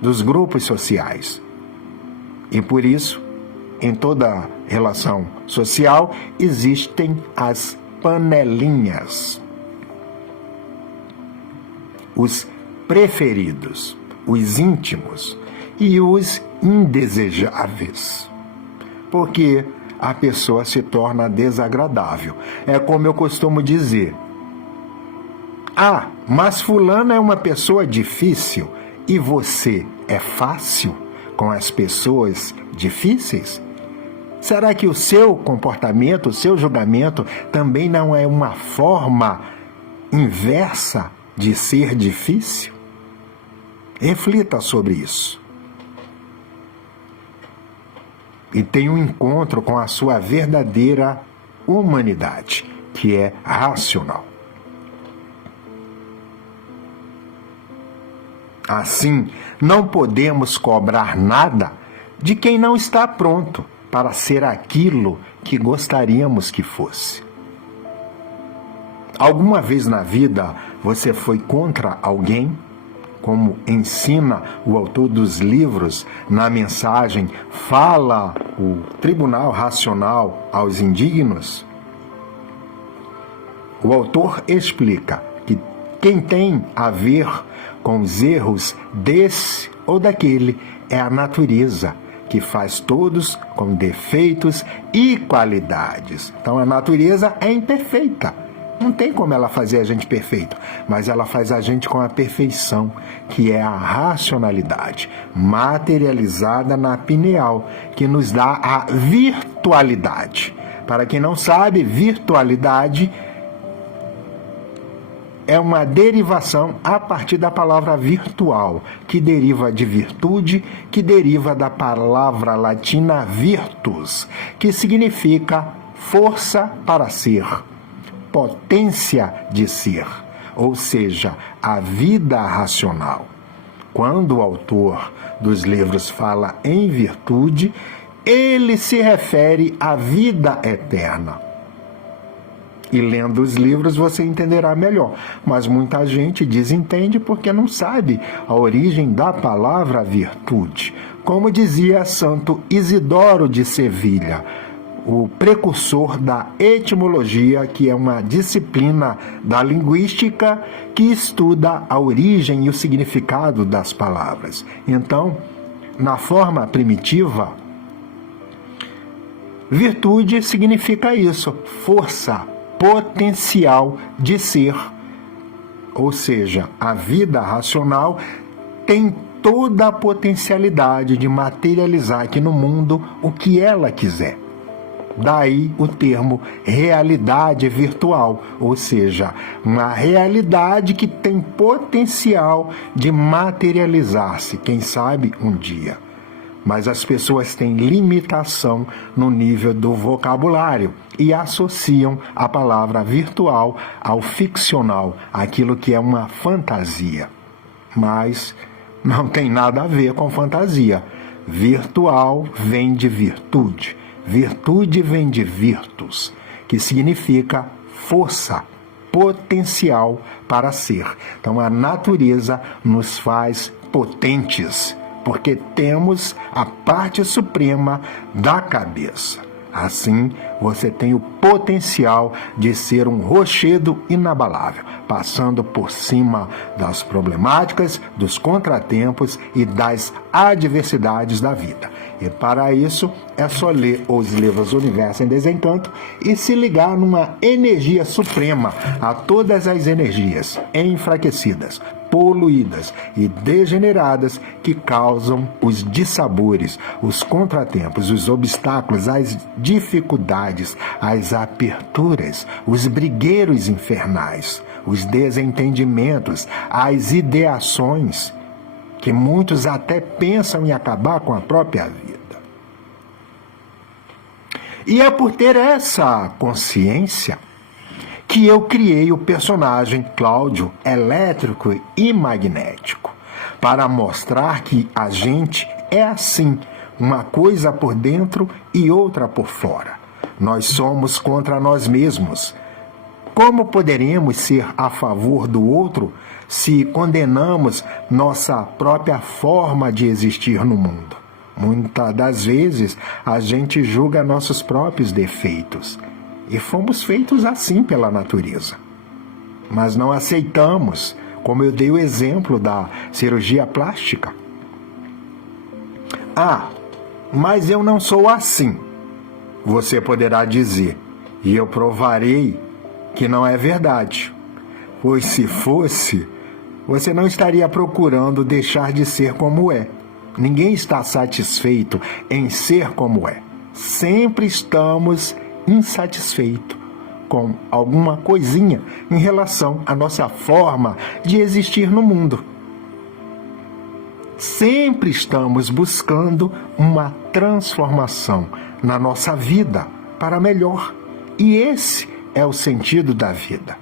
dos grupos sociais. E por isso, em toda relação social, existem as panelinhas. Os preferidos, os íntimos e os indesejáveis. Porque a pessoa se torna desagradável. É como eu costumo dizer: ah, mas fulano é uma pessoa difícil e você é fácil com as pessoas difíceis? Será que o seu comportamento, o seu julgamento também não é uma forma inversa de ser difícil? Reflita sobre isso. E tenha um encontro com a sua verdadeira humanidade, que é racional. Assim, não podemos cobrar nada de quem não está pronto para ser aquilo que gostaríamos que fosse. Alguma vez na vida você foi contra alguém? Como ensina o autor dos livros na mensagem Fala o Tribunal Racional aos Indignos? O autor explica que quem tem a ver com os erros desse ou daquele é a natureza, que faz todos com defeitos e qualidades. Então a natureza é imperfeita. Não tem como ela fazer a gente perfeito, mas ela faz a gente com a perfeição, que é a racionalidade, materializada na pineal, que nos dá a virtualidade. Para quem não sabe, virtualidade é uma derivação a partir da palavra virtual, que deriva de virtude, que deriva da palavra latina virtus, que significa força para ser, potência de ser, ou seja, a vida racional. Quando o autor dos livros fala em virtude, ele se refere à vida eterna. E lendo os livros você entenderá melhor. Mas muita gente desentende porque não sabe a origem da palavra virtude. Como dizia Santo Isidoro de Sevilha, o precursor da etimologia, que é uma disciplina da linguística que estuda a origem e o significado das palavras. Então, na forma primitiva, virtude significa isso, força, potencial de ser. Ou seja, a vida racional tem toda a potencialidade de materializar aqui no mundo o que ela quiser. Daí o termo realidade virtual, ou seja, uma realidade que tem potencial de materializar-se, quem sabe um dia. Mas as pessoas têm limitação no nível do vocabulário e associam a palavra virtual ao ficcional, aquilo que é uma fantasia. Mas não tem nada a ver com fantasia. Virtual vem de virtude. Virtude vem de virtus, que significa força, potencial para ser. Então a natureza nos faz potentes, porque temos a parte suprema da cabeça. Assim, você tem o potencial de ser um rochedo inabalável, passando por cima das problemáticas, dos contratempos e das adversidades da vida. E para isso, é só ler os livros Universo em Desencanto e se ligar numa energia suprema a todas as energias enfraquecidas, poluídas e degeneradas que causam os dissabores, os contratempos, os obstáculos, as dificuldades, as aperturas, os brigueiros infernais, os desentendimentos, as ideações, que muitos até pensam em acabar com a própria vida. E é por ter essa consciência que eu criei o personagem Cláudio elétrico e magnético, para mostrar que a gente é assim, uma coisa por dentro e outra por fora. Nós somos contra nós mesmos. Como poderemos ser a favor do outro se condenamos nossa própria forma de existir no mundo? Muitas das vezes a gente julga nossos próprios defeitos. E fomos feitos assim pela natureza. Mas não aceitamos, como eu dei o exemplo da cirurgia plástica. Ah, mas eu não sou assim, você poderá dizer, e eu provarei que não é verdade. Pois se fosse, você não estaria procurando deixar de ser como é. Ninguém está satisfeito em ser como é. Sempre estamos insatisfeitos com alguma coisinha em relação à nossa forma de existir no mundo. Sempre estamos buscando uma transformação na nossa vida para melhor. E esse é o sentido da vida,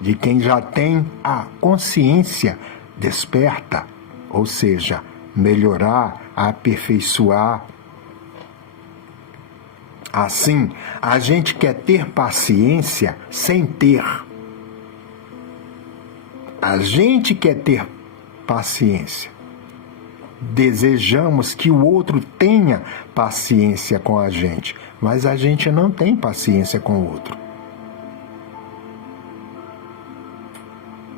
de quem já tem a consciência desperta, ou seja, melhorar, aperfeiçoar. Assim, a gente quer ter paciência sem ter. A gente quer ter paciência. Desejamos que o outro tenha paciência com a gente, mas a gente não tem paciência com o outro.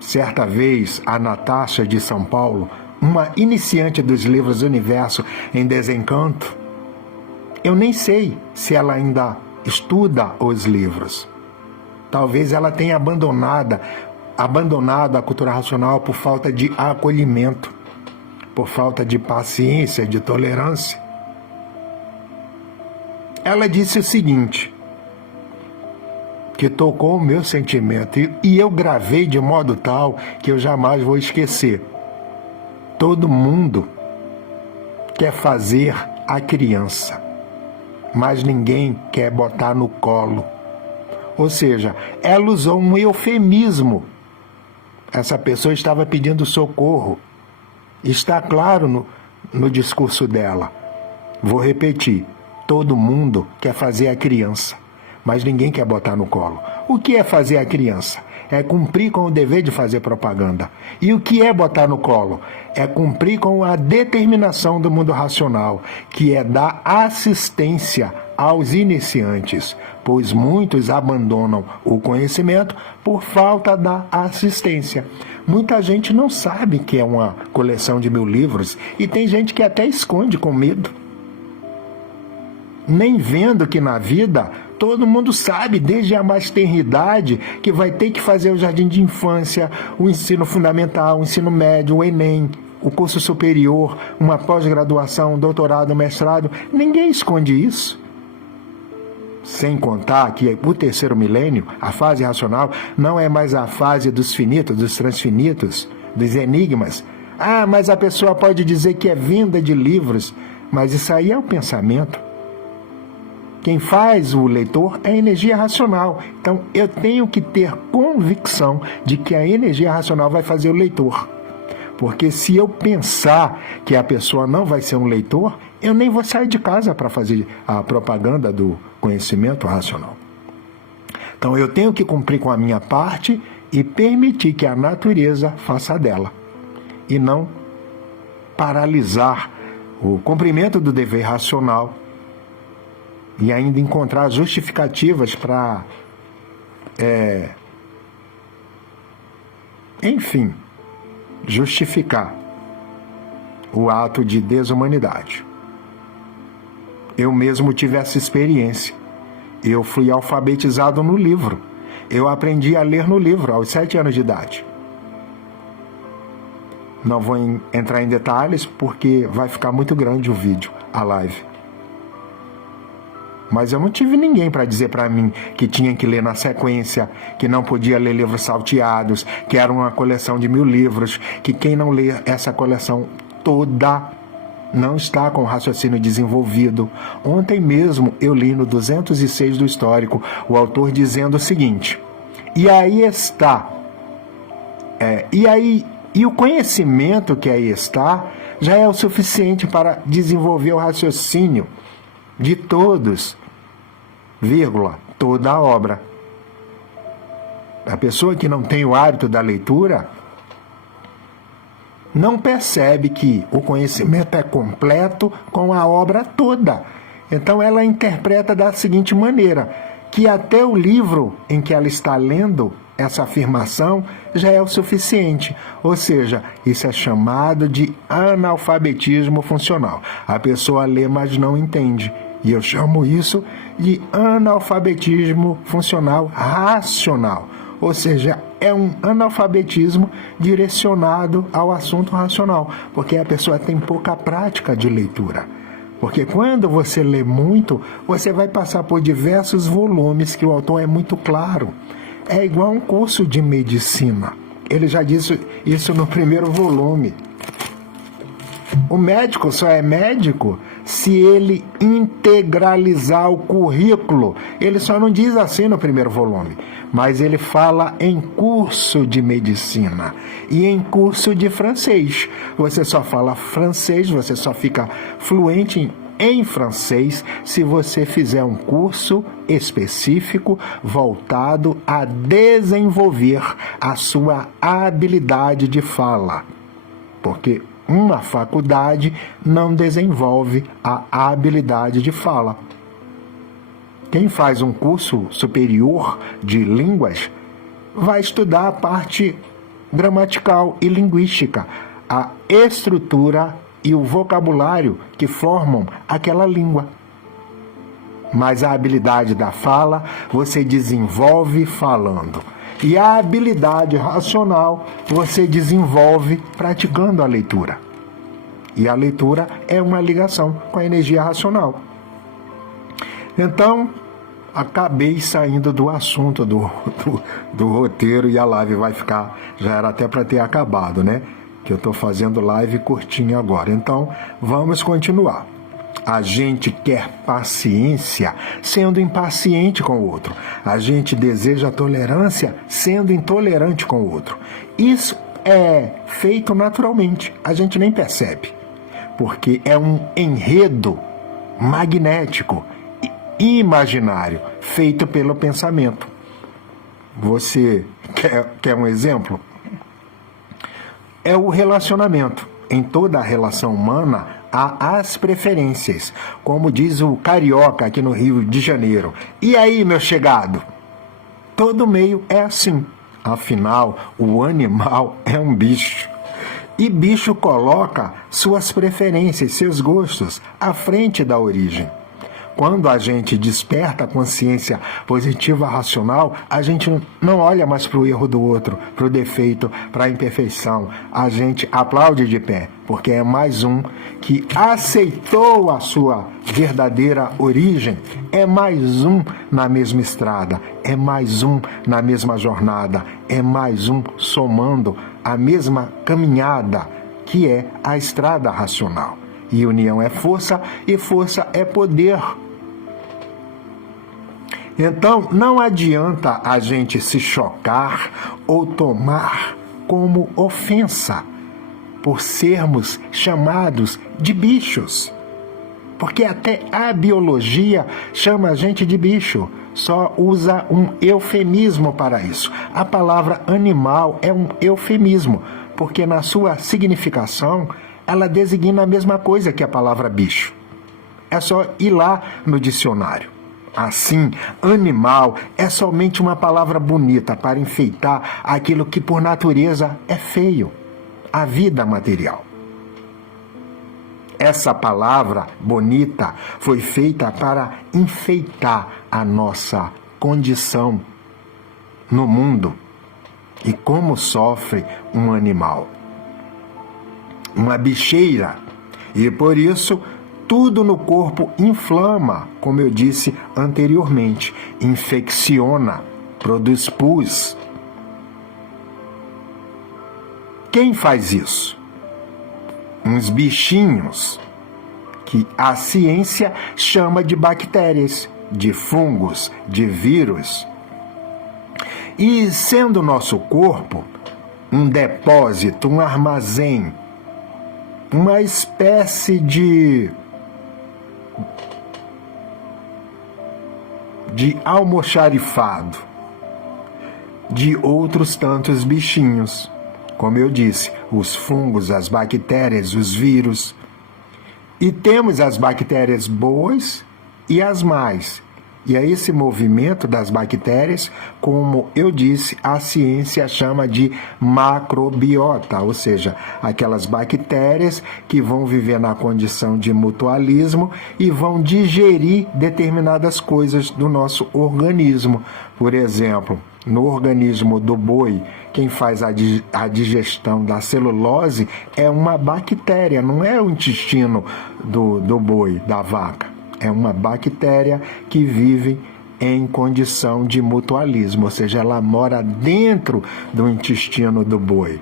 Certa vez, a Natasha de São Paulo, uma iniciante dos livros Universo em Desencanto, eu nem sei se ela ainda estuda os livros. Talvez ela tenha abandonado a cultura racional por falta de acolhimento, por falta de paciência, de tolerância. Ela disse o seguinte, que tocou o meu sentimento e eu gravei de modo tal que eu jamais vou esquecer. Todo mundo quer fazer a criança, mas ninguém quer botar no colo. Ou seja, ela usou um eufemismo. Essa pessoa estava pedindo socorro. Está claro no discurso dela. Vou repetir. Todo mundo quer fazer a criança, mas ninguém quer botar no colo. O que é fazer a criança? É cumprir com o dever de fazer propaganda. E o que é botar no colo? É cumprir com a determinação do mundo racional, que é dar assistência aos iniciantes, pois muitos abandonam o conhecimento por falta da assistência. Muita gente não sabe que é uma coleção de 1000 livros e tem gente que até esconde com medo. Nem vendo que na vida todo mundo sabe, desde a mais tenra idade, que vai ter que fazer o jardim de infância, o ensino fundamental, o ensino médio, o Enem, o curso superior, uma pós-graduação, um doutorado, um mestrado. Ninguém esconde isso. Sem contar que o terceiro milênio, a fase racional, não é mais a fase dos finitos, dos transfinitos, dos enigmas. Ah, mas a pessoa pode dizer que é venda de livros, mas isso aí é o pensamento. Quem faz o leitor é a energia racional. Então, eu tenho que ter convicção de que a energia racional vai fazer o leitor. Porque se eu pensar que a pessoa não vai ser um leitor, eu nem vou sair de casa para fazer a propaganda do conhecimento racional. Então, eu tenho que cumprir com a minha parte e permitir que a natureza faça dela. E não paralisar o cumprimento do dever racional e ainda encontrar justificativas para, enfim, justificar o ato de desumanidade. Eu mesmo tive essa experiência. Eu fui alfabetizado no livro. Eu aprendi a ler no livro aos 7 anos de idade. Não vou entrar em detalhes porque vai ficar muito grande o vídeo, a live. Mas eu não tive ninguém para dizer para mim que tinha que ler na sequência, que não podia ler livros salteados, que era uma coleção de 1000 livros, que quem não lê essa coleção toda não está com o raciocínio desenvolvido. Ontem mesmo eu li no 206 do Histórico o autor dizendo o seguinte: e aí está, e o conhecimento que aí está já é o suficiente para desenvolver o raciocínio de todos, toda a obra. A pessoa que não tem o hábito da leitura não percebe que o conhecimento é completo com a obra toda. Então ela interpreta da seguinte maneira, que até o livro em que ela está lendo essa afirmação já é o suficiente. Ou seja, isso é chamado de analfabetismo funcional. A pessoa lê, mas não entende. E eu chamo isso de analfabetismo funcional racional. Ou seja, é um analfabetismo direcionado ao assunto racional, porque a pessoa tem pouca prática de leitura. Porque quando você lê muito, você vai passar por diversos volumes que o autor é muito claro. É igual um curso de medicina. Ele já disse isso no primeiro volume. O médico só é médico se ele integralizar o currículo. Ele só não diz assim no primeiro volume, mas ele fala em curso de medicina e em curso de francês. Você só fala francês, você só fica fluente em francês se você fizer um curso específico voltado a desenvolver a sua habilidade de fala. Porque uma faculdade não desenvolve a habilidade de fala. Quem faz um curso superior de línguas vai estudar a parte gramatical e linguística, a estrutura e o vocabulário que formam aquela língua. Mas a habilidade da fala você desenvolve falando. E a habilidade racional você desenvolve praticando a leitura. E a leitura é uma ligação com a energia racional. Então, acabei saindo do assunto do roteiro e a live vai ficar, já era até para ter acabado, né? Que eu estou fazendo live curtinha agora. Então, vamos continuar. A gente quer paciência sendo impaciente com o outro. A gente deseja tolerância sendo intolerante com o outro. Isso é feito naturalmente, a gente nem percebe, porque é um enredo magnético, imaginário, feito pelo pensamento. Você quer um exemplo? É o relacionamento. Em toda a relação humana há as preferências. Como diz o carioca aqui no Rio de Janeiro. E aí, meu chegado? Todo meio é assim. Afinal, o animal é um bicho. E bicho coloca suas preferências, seus gostos, à frente da origem. Quando a gente desperta a consciência positiva racional, a gente não olha mais para o erro do outro, para o defeito, para a imperfeição. A gente aplaude de pé, porque é mais um que aceitou a sua verdadeira origem. É mais um na mesma estrada, é mais um na mesma jornada, é mais um somando a mesma caminhada, que é a estrada racional. E união é força, e força é poder. Então, não adianta a gente se chocar ou tomar como ofensa por sermos chamados de bichos. Porque até a biologia chama a gente de bicho, só usa um eufemismo para isso. A palavra animal é um eufemismo, porque na sua significação ela designa a mesma coisa que a palavra bicho. É só ir lá no dicionário. Assim, animal é somente uma palavra bonita para enfeitar aquilo que por natureza é feio, a vida material. Essa palavra bonita foi feita para enfeitar a nossa condição no mundo e como sofre um animal, uma bicheira, e por isso tudo no corpo inflama, como eu disse anteriormente, infecciona, produz pus. Quem faz isso? Uns bichinhos que a ciência chama de bactérias, de fungos, de vírus. E sendo o nosso corpo um depósito, um armazém, uma espécie de almoxarifado de outros tantos bichinhos. Como eu disse, os fungos, as bactérias, os vírus. E temos as bactérias boas e as más. E é esse movimento das bactérias, como eu disse, a ciência chama de macrobiota, ou seja, aquelas bactérias que vão viver na condição de mutualismo e vão digerir determinadas coisas do nosso organismo. Por exemplo, no organismo do boi, quem faz a digestão da celulose é uma bactéria, não é o intestino do boi, da vaca. É uma bactéria que vive em condição de mutualismo, ou seja, ela mora dentro do intestino do boi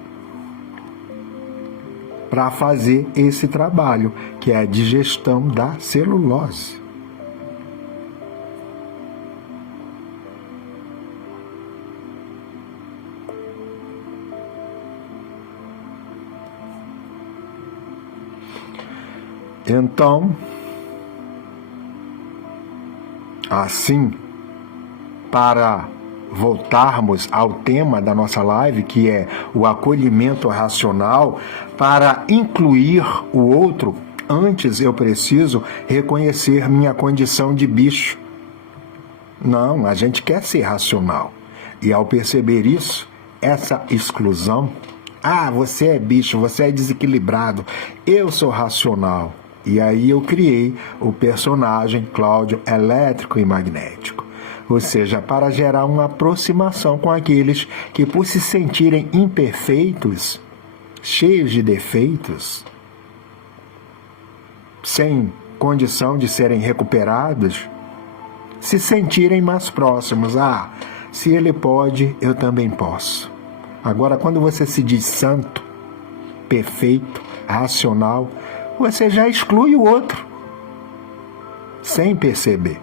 para fazer esse trabalho, que é a digestão da celulose. Então, assim, para voltarmos ao tema da nossa live, que é o acolhimento racional, para incluir o outro, antes eu preciso reconhecer minha condição de bicho. Não, a gente quer ser racional. E ao perceber isso, essa exclusão, você é bicho, você é desequilibrado, eu sou racional. E aí eu criei o personagem Cláudio elétrico e magnético. Ou seja, para gerar uma aproximação com aqueles que, por se sentirem imperfeitos, cheios de defeitos, sem condição de serem recuperados, se sentirem mais próximos. Ah, se ele pode, eu também posso. Agora, quando você se diz santo, perfeito, racional, você já exclui o outro, sem perceber.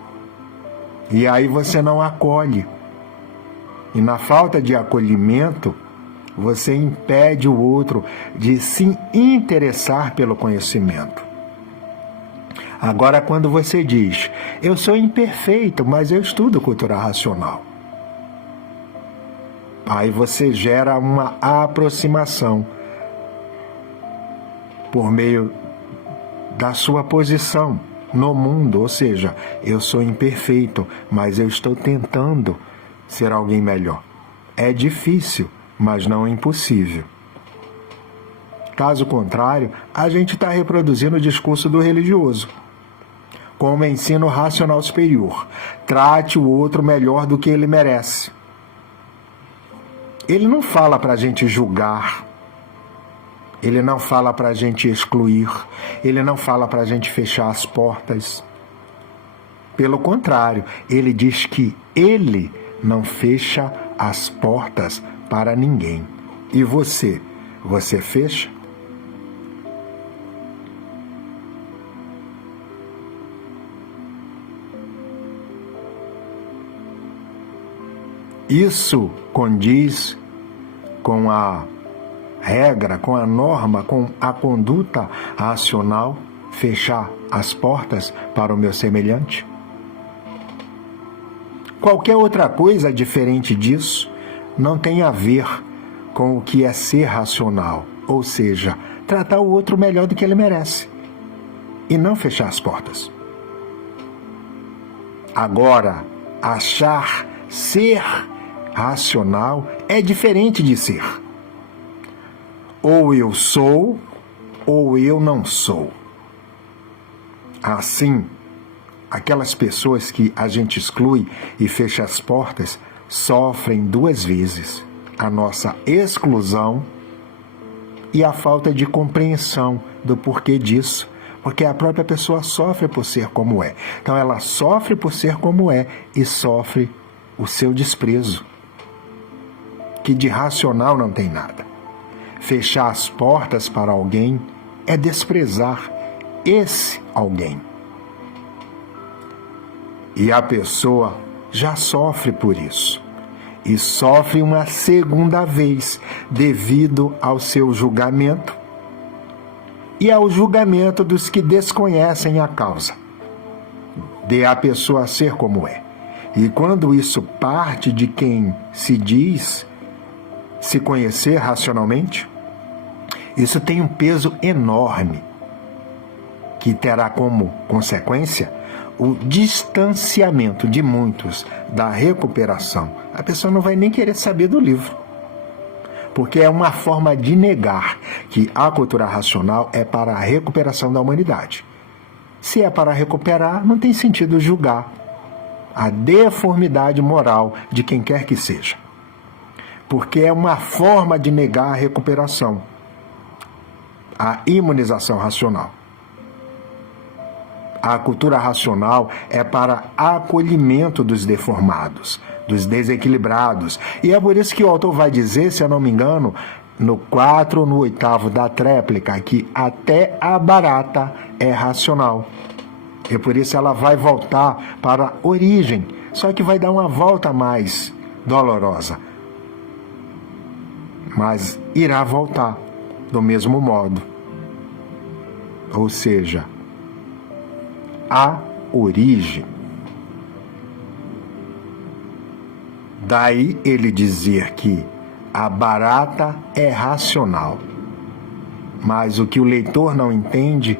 E aí você não acolhe. E na falta de acolhimento, você impede o outro de se interessar pelo conhecimento. Agora, quando você diz, eu sou imperfeito, mas eu estudo cultura racional, aí você gera uma aproximação por meio da sua posição no mundo, ou seja, eu sou imperfeito, mas eu estou tentando ser alguém melhor. É difícil, mas não é impossível. Caso contrário, a gente está reproduzindo o discurso do religioso, como ensino racional superior. Trate o outro melhor do que ele merece. Ele não fala para a gente julgar, ele não fala para a gente excluir, ele não fala para a gente fechar as portas. Pelo contrário, ele diz que ele não fecha as portas para ninguém. E você fecha? Isso condiz com a regra, com a norma, com a conduta racional, fechar as portas para o meu semelhante? Qualquer outra coisa diferente disso não tem a ver com o que é ser racional, ou seja, tratar o outro melhor do que ele merece e não fechar as portas. Agora, achar ser racional é diferente de ser. Ou eu sou, ou eu não sou. Assim, aquelas pessoas que a gente exclui e fecha as portas sofrem duas vezes: a nossa exclusão e a falta de compreensão do porquê disso, porque a própria pessoa sofre por ser como é. Então ela sofre por ser como é e sofre o seu desprezo, que de racional não tem nada. Fechar as portas para alguém é desprezar esse alguém. E a pessoa já sofre por isso. E sofre uma segunda vez devido ao seu julgamento e ao julgamento dos que desconhecem a causa de a pessoa ser como é. E quando isso parte de quem se diz se conhecer racionalmente, isso tem um peso enorme, que terá como consequência o distanciamento de muitos da recuperação. A pessoa não vai nem querer saber do livro, porque é uma forma de negar que a cultura racional é para a recuperação da humanidade. Se é para recuperar, não tem sentido julgar a deformidade moral de quem quer que seja, porque é uma forma de negar a recuperação, a imunização racional. A cultura racional é para acolhimento dos deformados, dos desequilibrados. E é por isso que o autor vai dizer, se eu não me engano, no 4 ou no 8º da tréplica, que até a barata é racional. E por isso ela vai voltar para a origem, só que vai dar uma volta mais dolorosa. Mas irá voltar do mesmo modo. Ou seja, a origem. Daí ele dizer que a barata é racional. Mas o que o leitor não entende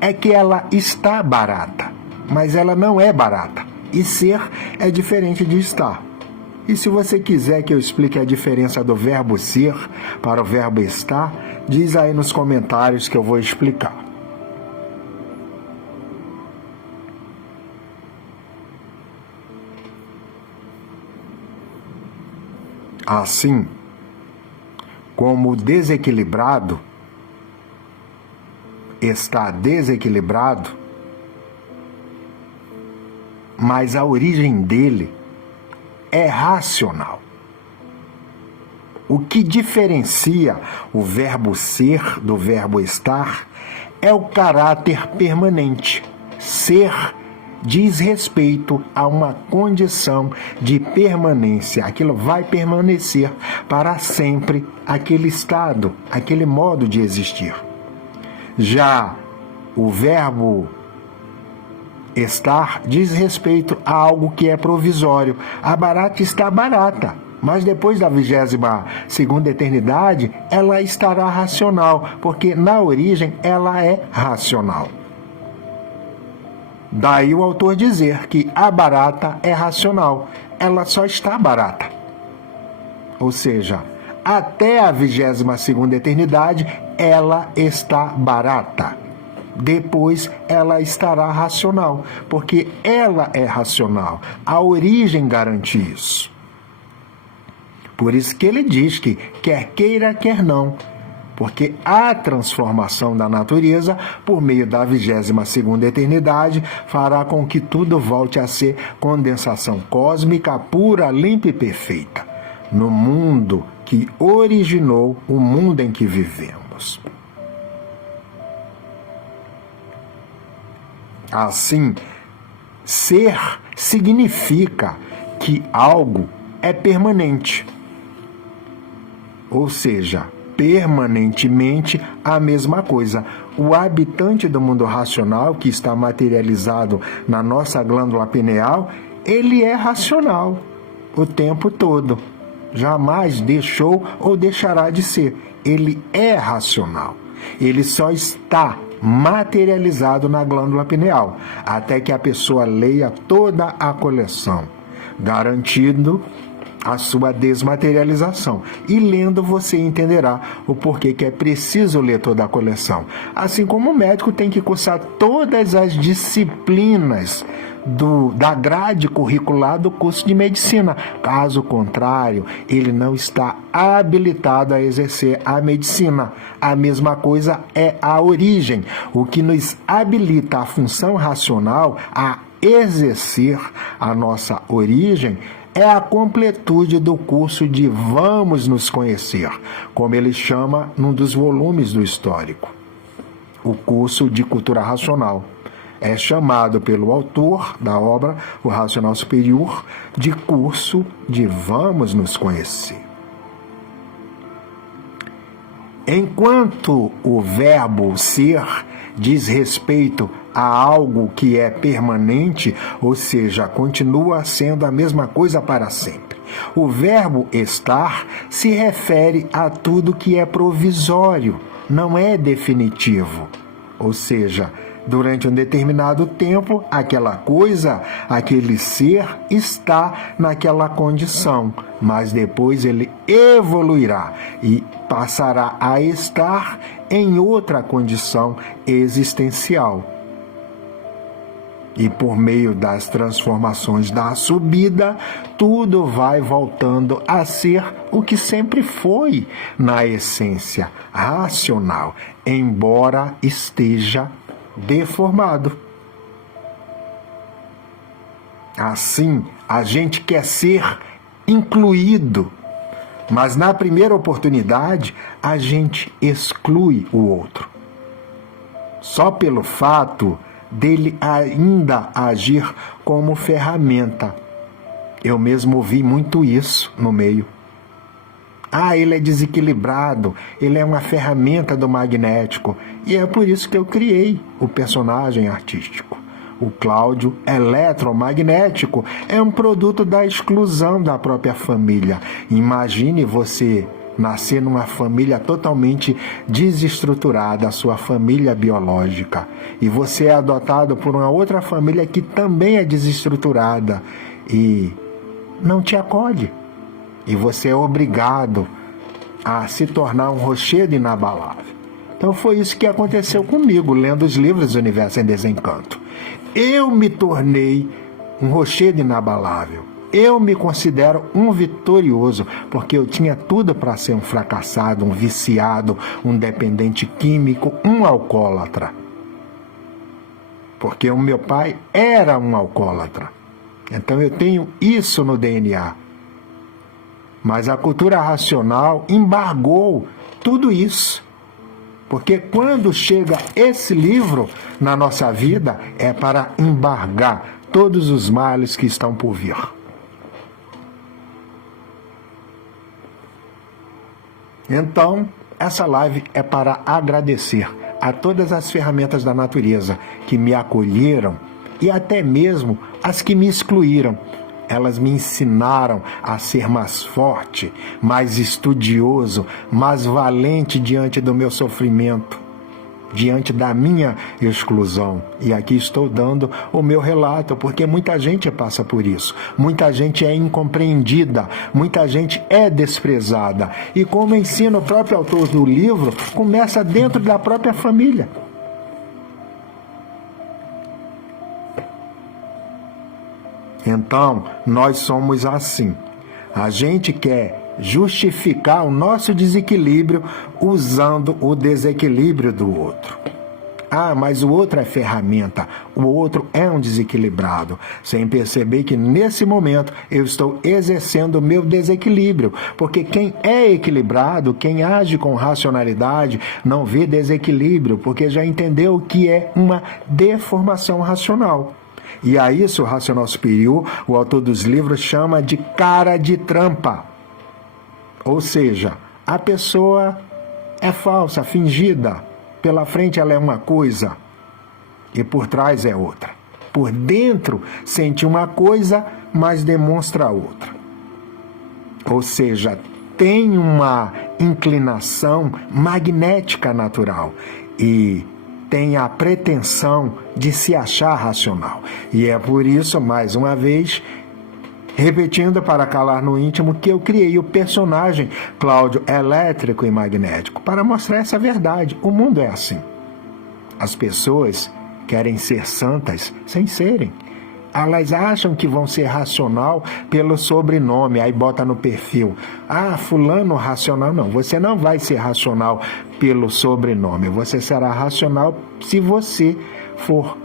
é que ela está barata, mas ela não é barata. E ser é diferente de estar. E se você quiser que eu explique a diferença do verbo ser para o verbo estar, diz aí nos comentários que eu vou explicar. Assim, como o desequilibrado está desequilibrado, mas a origem dele é racional. O que diferencia o verbo ser do verbo estar é o caráter permanente. Ser diz respeito a uma condição de permanência. Aquilo vai permanecer para sempre, aquele estado, aquele modo de existir. Já o verbo estar diz respeito a algo que é provisório. A barata está barata, mas depois da 22ª eternidade, ela estará racional, porque na origem ela é racional. Daí o autor dizer que a barata é racional, ela só está barata. Ou seja, até a 22ª eternidade, ela está barata. Depois ela estará racional, porque ela é racional. A origem garante isso. Por isso que ele diz que quer queira, quer não, porque a transformação da natureza, por meio da 22ª eternidade, fará com que tudo volte a ser condensação cósmica pura, limpa e perfeita, no mundo que originou o mundo em que vivemos. Assim, ser significa que algo é permanente, ou seja, permanentemente a mesma coisa. O habitante do mundo racional, que está materializado na nossa glândula pineal, ele é racional o tempo todo. Jamais deixou ou deixará de ser. Ele é racional. Ele só está materializado na glândula pineal, até que a pessoa leia toda a coleção, garantindo a sua desmaterialização. E lendo você entenderá o porquê que é preciso ler toda a coleção. Assim como o médico tem que cursar todas as disciplinas da grade curricular do curso de medicina. Caso contrário, ele não está habilitado a exercer a medicina. A mesma coisa é a origem. O que nos habilita a função racional a exercer a nossa origem é a completude do curso de Vamos Nos Conhecer, como ele chama num dos volumes do Histórico, o curso de Cultura Racional. É chamado pelo autor da obra, o Racional Superior, de curso de Vamos Nos Conhecer. Enquanto o verbo ser diz respeito a algo que é permanente, ou seja, continua sendo a mesma coisa para sempre, o verbo estar se refere a tudo que é provisório, não é definitivo, ou seja, durante um determinado tempo, aquela coisa, aquele ser está naquela condição, mas depois ele evoluirá e passará a estar em outra condição existencial. E por meio das transformações da subida, tudo vai voltando a ser o que sempre foi na essência racional, embora esteja deformado. Assim, a gente quer ser incluído, mas na primeira oportunidade a gente exclui o outro. Só pelo fato dele ainda agir como ferramenta. Eu mesmo ouvi muito isso no meio. Ele é desequilibrado, ele é uma ferramenta do magnético. E é por isso que eu criei o personagem artístico. O Cláudio eletromagnético é um produto da exclusão da própria família. Imagine você nascer numa família totalmente desestruturada, a sua família biológica, e você é adotado por uma outra família que também é desestruturada e não te acolhe. E você é obrigado a se tornar um rochedo inabalável. Então foi isso que aconteceu comigo, lendo os livros do Universo em Desencanto. Eu me tornei um rochedo inabalável. Eu me considero um vitorioso, porque eu tinha tudo para ser um fracassado, um viciado, um dependente químico, um alcoólatra. Porque o meu pai era um alcoólatra. Então eu tenho isso no DNA. Mas a cultura racional embargou tudo isso. Porque quando chega esse livro na nossa vida, é para embargar todos os males que estão por vir. Então, essa live é para agradecer a todas as ferramentas da natureza que me acolheram e até mesmo as que me excluíram. Elas me ensinaram a ser mais forte, mais estudioso, mais valente diante do meu sofrimento, diante da minha exclusão. E aqui estou dando o meu relato, porque muita gente passa por isso. Muita gente é incompreendida, muita gente é desprezada. E como ensina o próprio autor do livro, começa dentro da própria família. Então, nós somos assim. A gente quer justificar o nosso desequilíbrio usando o desequilíbrio do outro. Ah, mas o outro é ferramenta, o outro é um desequilibrado, sem perceber que nesse momento eu estou exercendo o meu desequilíbrio, porque quem é equilibrado, quem age com racionalidade, não vê desequilíbrio, porque já entendeu o que é uma deformação racional. E a isso o racional superior, o autor dos livros, chama de cara de trampa. Ou seja, a pessoa é falsa, fingida. Pela frente ela é uma coisa e por trás é outra. Por dentro sente uma coisa, mas demonstra outra. Ou seja, tem uma inclinação magnética natural e tem a pretensão de se achar racional. E é por isso, mais uma vez, repetindo para calar no íntimo, que eu criei o personagem Cláudio elétrico e magnético, para mostrar essa verdade. O mundo é assim. As pessoas querem ser santas sem serem. Elas acham que vão ser racional pelo sobrenome, aí bota no perfil. Ah, fulano racional. Não, você não vai ser racional pelo sobrenome. Você será racional se você for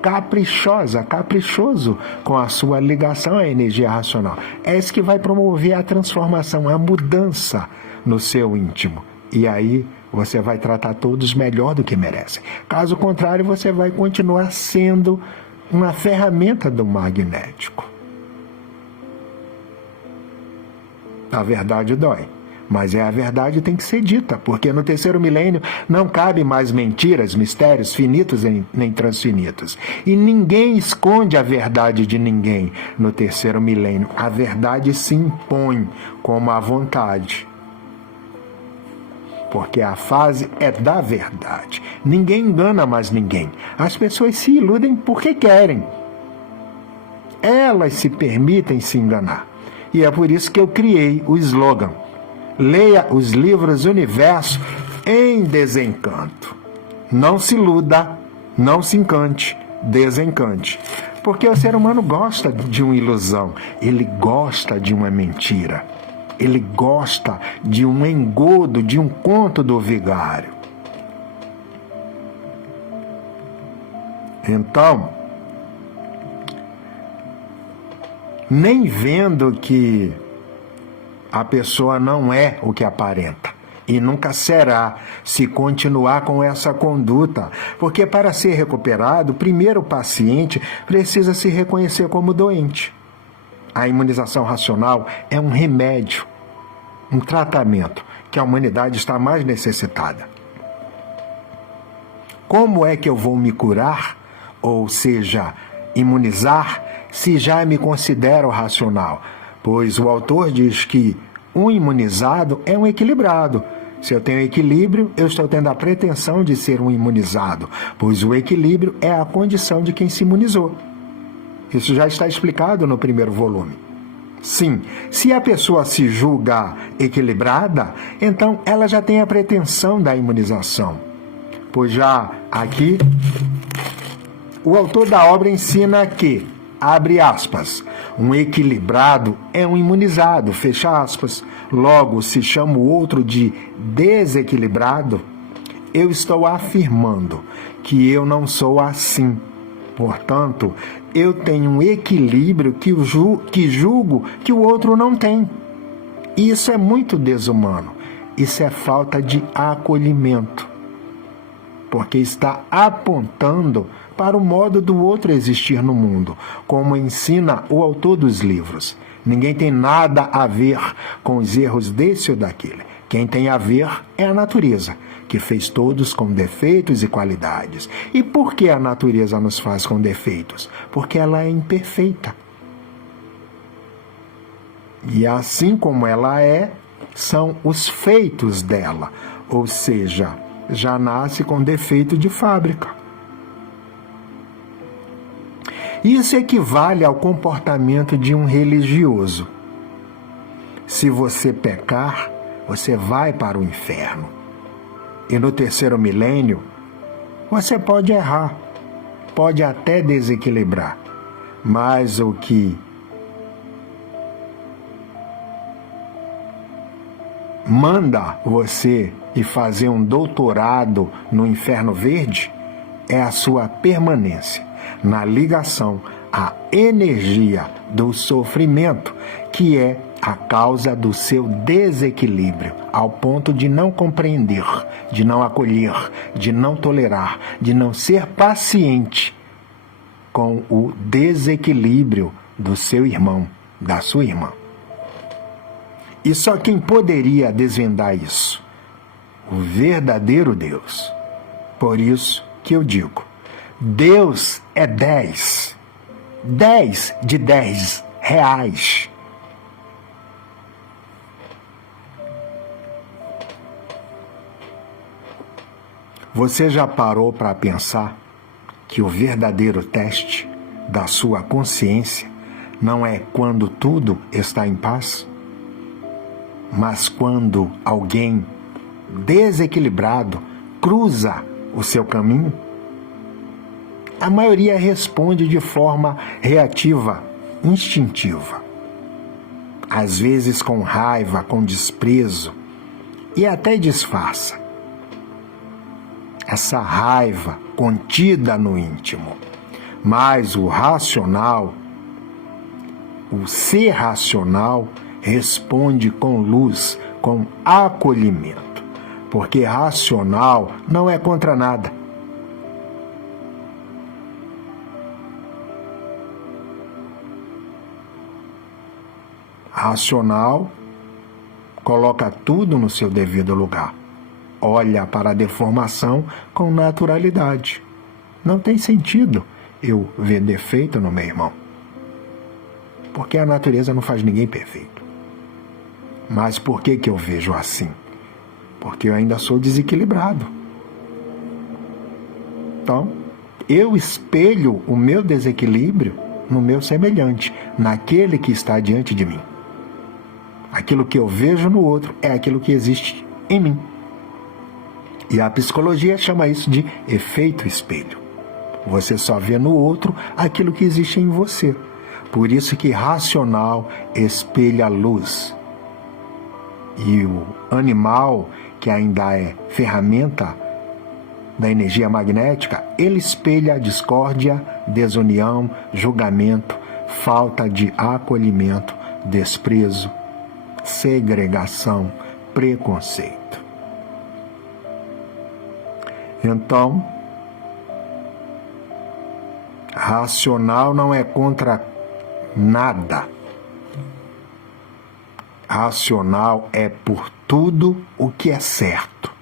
caprichoso com a sua ligação à energia racional. É isso que vai promover a transformação, a mudança no seu íntimo. E aí você vai tratar todos melhor do que merecem. Caso contrário, você vai continuar sendo uma ferramenta do magnético. A verdade dói, mas a verdade tem que ser dita, porque no terceiro milênio não cabe mais mentiras, mistérios finitos nem transfinitos. E ninguém esconde a verdade de ninguém no terceiro milênio. A verdade se impõe como a vontade. Porque a fase é da verdade. Ninguém engana mais ninguém. As pessoas se iludem porque querem. Elas se permitem se enganar. E é por isso que eu criei o slogan: leia os livros Universo em desencanto. Não se iluda, não se encante, desencante. Porque o ser humano gosta de uma ilusão, ele gosta de uma mentira. Ele gosta de um engodo, de um conto do vigário. Então, nem vendo que a pessoa não é o que aparenta, e nunca será se continuar com essa conduta, porque para ser recuperado, primeiro o paciente precisa se reconhecer como doente. A imunização racional é um remédio, um tratamento que a humanidade está mais necessitada. Como é que eu vou me curar, ou seja, imunizar, se já me considero racional? Pois o autor diz que um imunizado é um equilibrado. Se eu tenho equilíbrio, eu estou tendo a pretensão de ser um imunizado, pois o equilíbrio é a condição de quem se imunizou. Isso já está explicado no primeiro volume. Sim, se a pessoa se julga equilibrada, então ela já tem a pretensão da imunização. Pois já aqui, o autor da obra ensina que, abre aspas, um equilibrado é um imunizado, fecha aspas. Logo, se chama o outro de desequilibrado, eu estou afirmando que eu não sou assim. Portanto, eu tenho um equilíbrio que julgo que o outro não tem. E isso é muito desumano. Isso é falta de acolhimento. Porque está apontando para o modo do outro existir no mundo, como ensina o autor dos livros. Ninguém tem nada a ver com os erros desse ou daquele. Quem tem a ver é a natureza, que fez todos com defeitos e qualidades. E por que a natureza nos faz com defeitos? Porque ela é imperfeita. E assim como ela é, são os feitos dela, ou seja, já nasce com defeito de fábrica. Isso equivale ao comportamento de um religioso. Se você pecar, você vai para o inferno. E no terceiro milênio, você pode errar, pode até desequilibrar, mas o que manda você ir fazer um doutorado no Inferno Verde é a sua permanência na ligação à energia do sofrimento, que é a causa do seu desequilíbrio, ao ponto de não compreender, de não acolher, de não tolerar, de não ser paciente com o desequilíbrio do seu irmão, da sua irmã. E só quem poderia desvendar isso? O verdadeiro Deus. Por isso que eu digo, Deus é 10. 10 de 10 reais. Você já parou para pensar que o verdadeiro teste da sua consciência não é quando tudo está em paz, mas quando alguém desequilibrado cruza o seu caminho? A maioria responde de forma reativa, instintiva. Às vezes com raiva, com desprezo e até disfarça. Essa raiva contida no íntimo. Mas o racional, o ser racional, responde com luz, com acolhimento. Porque racional não é contra nada. Racional coloca tudo no seu devido lugar. Olha para a deformação com naturalidade. Não tem sentido eu ver defeito no meu irmão. Porque a natureza não faz ninguém perfeito. Mas por que eu vejo assim? Porque eu ainda sou desequilibrado. Então, eu espelho o meu desequilíbrio no meu semelhante, naquele que está diante de mim. Aquilo que eu vejo no outro é aquilo que existe em mim. E a psicologia chama isso de efeito espelho. Você só vê no outro aquilo que existe em você. Por isso que racional espelha a luz. E o animal, que ainda é ferramenta da energia magnética, ele espelha a discórdia, desunião, julgamento, falta de acolhimento, desprezo, segregação, preconceito. Então, racional não é contra nada. Racional é por tudo o que é certo,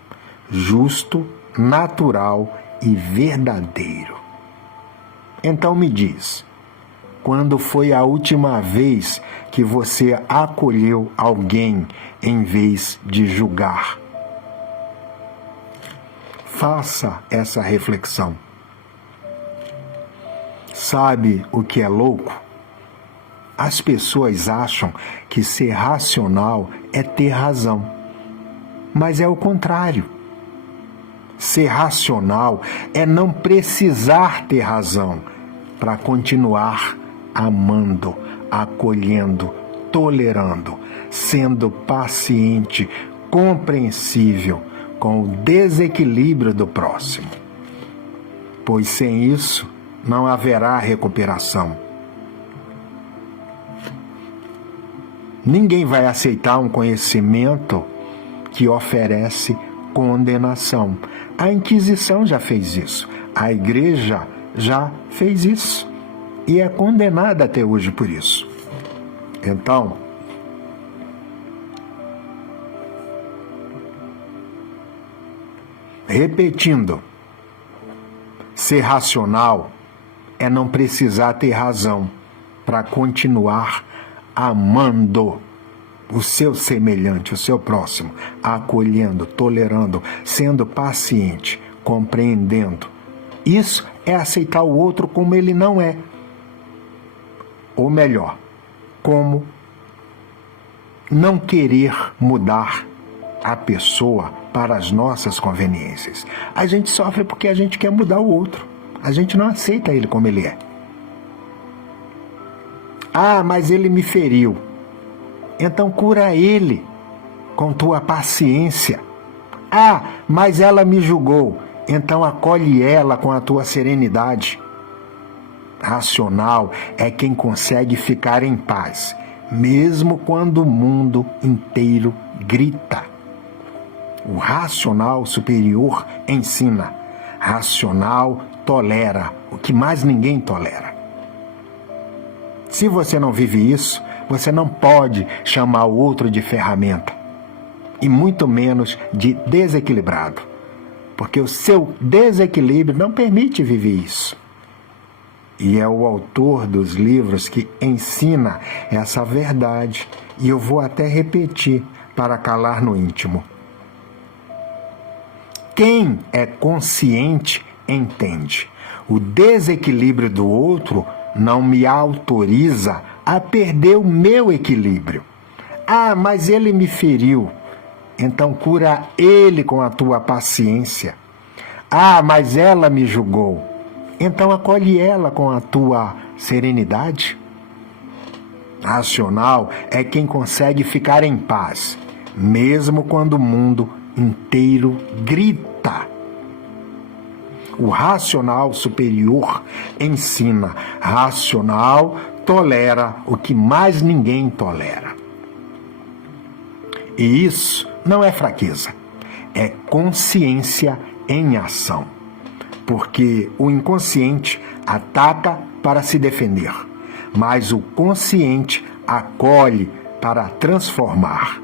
justo, natural e verdadeiro. Então me diz, quando foi a última vez que você acolheu alguém em vez de julgar? Faça essa reflexão. Sabe o que é louco? As pessoas acham que ser racional é ter razão. Mas é o contrário. Ser racional é não precisar ter razão para continuar amando, acolhendo, tolerando, sendo paciente, compreensível com o desequilíbrio do próximo. Pois sem isso, não haverá recuperação. Ninguém vai aceitar um conhecimento que oferece condenação. A Inquisição já fez isso, a Igreja já fez isso e é condenada até hoje por isso. Então, repetindo, ser racional é não precisar ter razão para continuar amando o seu semelhante, o seu próximo, acolhendo, tolerando, sendo paciente, compreendendo. Isso é aceitar o outro como ele não é. Ou melhor, como não querer mudar a pessoa para as nossas conveniências. A gente sofre porque a gente quer mudar o outro. A gente não aceita ele como ele é. Ah, mas ele me feriu. Então cura ele com tua paciência. Ah, mas ela me julgou. Então acolhe ela com a tua serenidade. Racional é quem consegue ficar em paz, mesmo quando o mundo inteiro grita. O racional superior ensina. Racional tolera o que mais ninguém tolera. Se você não vive isso, você não pode chamar o outro de ferramenta, e muito menos de desequilibrado, porque o seu desequilíbrio não permite viver isso. E é o autor dos livros que ensina essa verdade, e eu vou até repetir para calar no íntimo. Quem é consciente entende. O desequilíbrio do outro não me autoriza a perder o meu equilíbrio. Ah, mas ele me feriu. Então cura ele com a tua paciência. Ah, mas ela me julgou. Então acolhe ela com a tua serenidade. Racional é quem consegue ficar em paz, mesmo quando o mundo inteiro grita. O racional superior ensina. Racional tolera o que mais ninguém tolera. E isso não é fraqueza, é consciência em ação. Porque o inconsciente ataca para se defender, mas o consciente acolhe para transformar.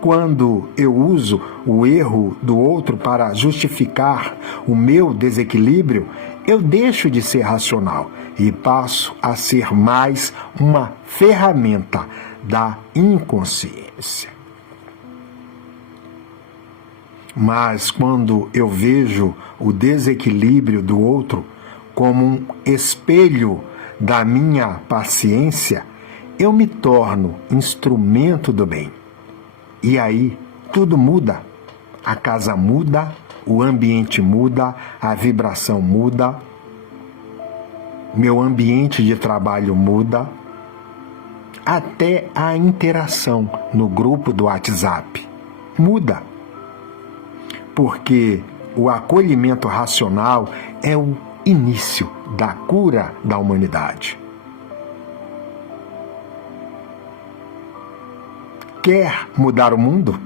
Quando eu uso o erro do outro para justificar o meu desequilíbrio, eu deixo de ser racional e passo a ser mais uma ferramenta da inconsciência. Mas quando eu vejo o desequilíbrio do outro como um espelho da minha paciência, eu me torno instrumento do bem. E aí tudo muda. A casa muda, o ambiente muda, a vibração muda, meu ambiente de trabalho muda, até a interação no grupo do WhatsApp muda. Porque o acolhimento racional é o início da cura da humanidade. Quer mudar o mundo?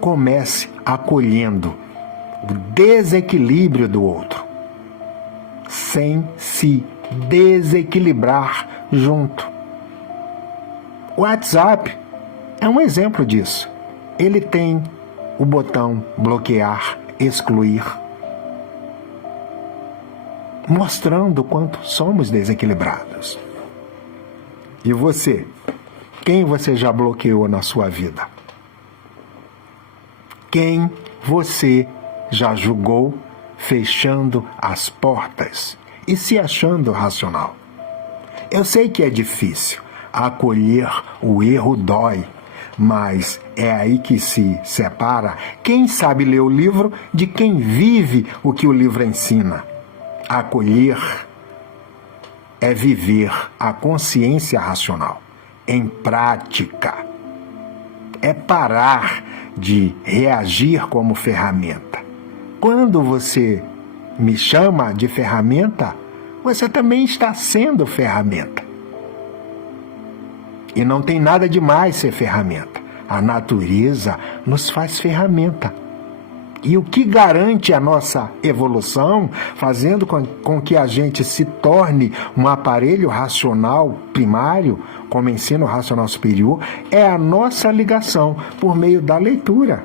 Comece acolhendo o desequilíbrio do outro, sem se desequilibrar junto. O WhatsApp é um exemplo disso. Ele tem o botão bloquear, excluir, mostrando o quanto somos desequilibrados. E você? Quem você já bloqueou na sua vida? Quem você já julgou fechando as portas e se achando racional? Eu sei que é difícil, acolher o erro dói, mas é aí que se separa quem sabe ler o livro de quem vive o que o livro ensina. Acolher é viver a consciência racional em prática. É parar de reagir como ferramenta. Quando você me chama de ferramenta, você também está sendo ferramenta. E não tem nada de mais ser ferramenta. A natureza nos faz ferramenta. E o que garante a nossa evolução, fazendo com que a gente se torne um aparelho racional primário, como ensino racional superior, é a nossa ligação por meio da leitura.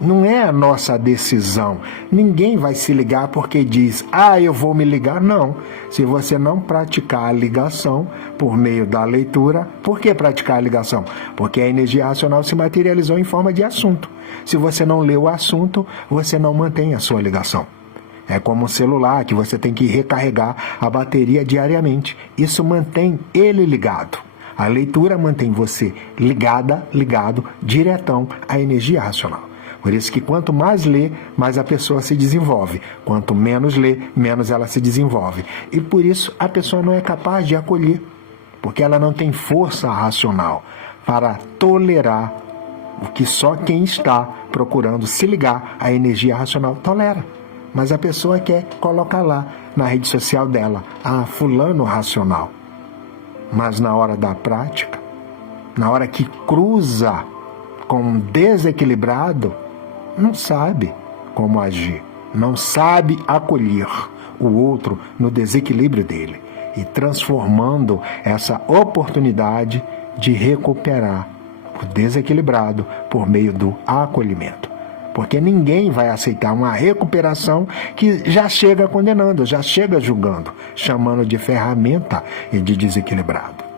Não é a nossa decisão. Ninguém vai se ligar porque diz, eu vou me ligar. Não. Se você não praticar a ligação por meio da leitura, por que praticar a ligação? Porque a energia racional se materializou em forma de assunto. Se você não lê o assunto, você não mantém a sua ligação. É como um celular que você tem que recarregar a bateria diariamente. Isso mantém ele ligado. A leitura mantém você ligado, diretão à energia racional. Por isso que quanto mais lê, mais a pessoa se desenvolve. Quanto menos lê, menos ela se desenvolve. E por isso a pessoa não é capaz de acolher, porque ela não tem força racional para tolerar o que só quem está procurando se ligar à energia racional tolera. Mas a pessoa quer colocar lá na rede social dela, fulano racional. Mas na hora da prática, na hora que cruza com um desequilibrado, não sabe como agir, não sabe acolher o outro no desequilíbrio dele e transformando essa oportunidade de recuperar o desequilibrado por meio do acolhimento. Porque ninguém vai aceitar uma recuperação que já chega condenando, já chega julgando, chamando de ferramenta e de desequilibrado.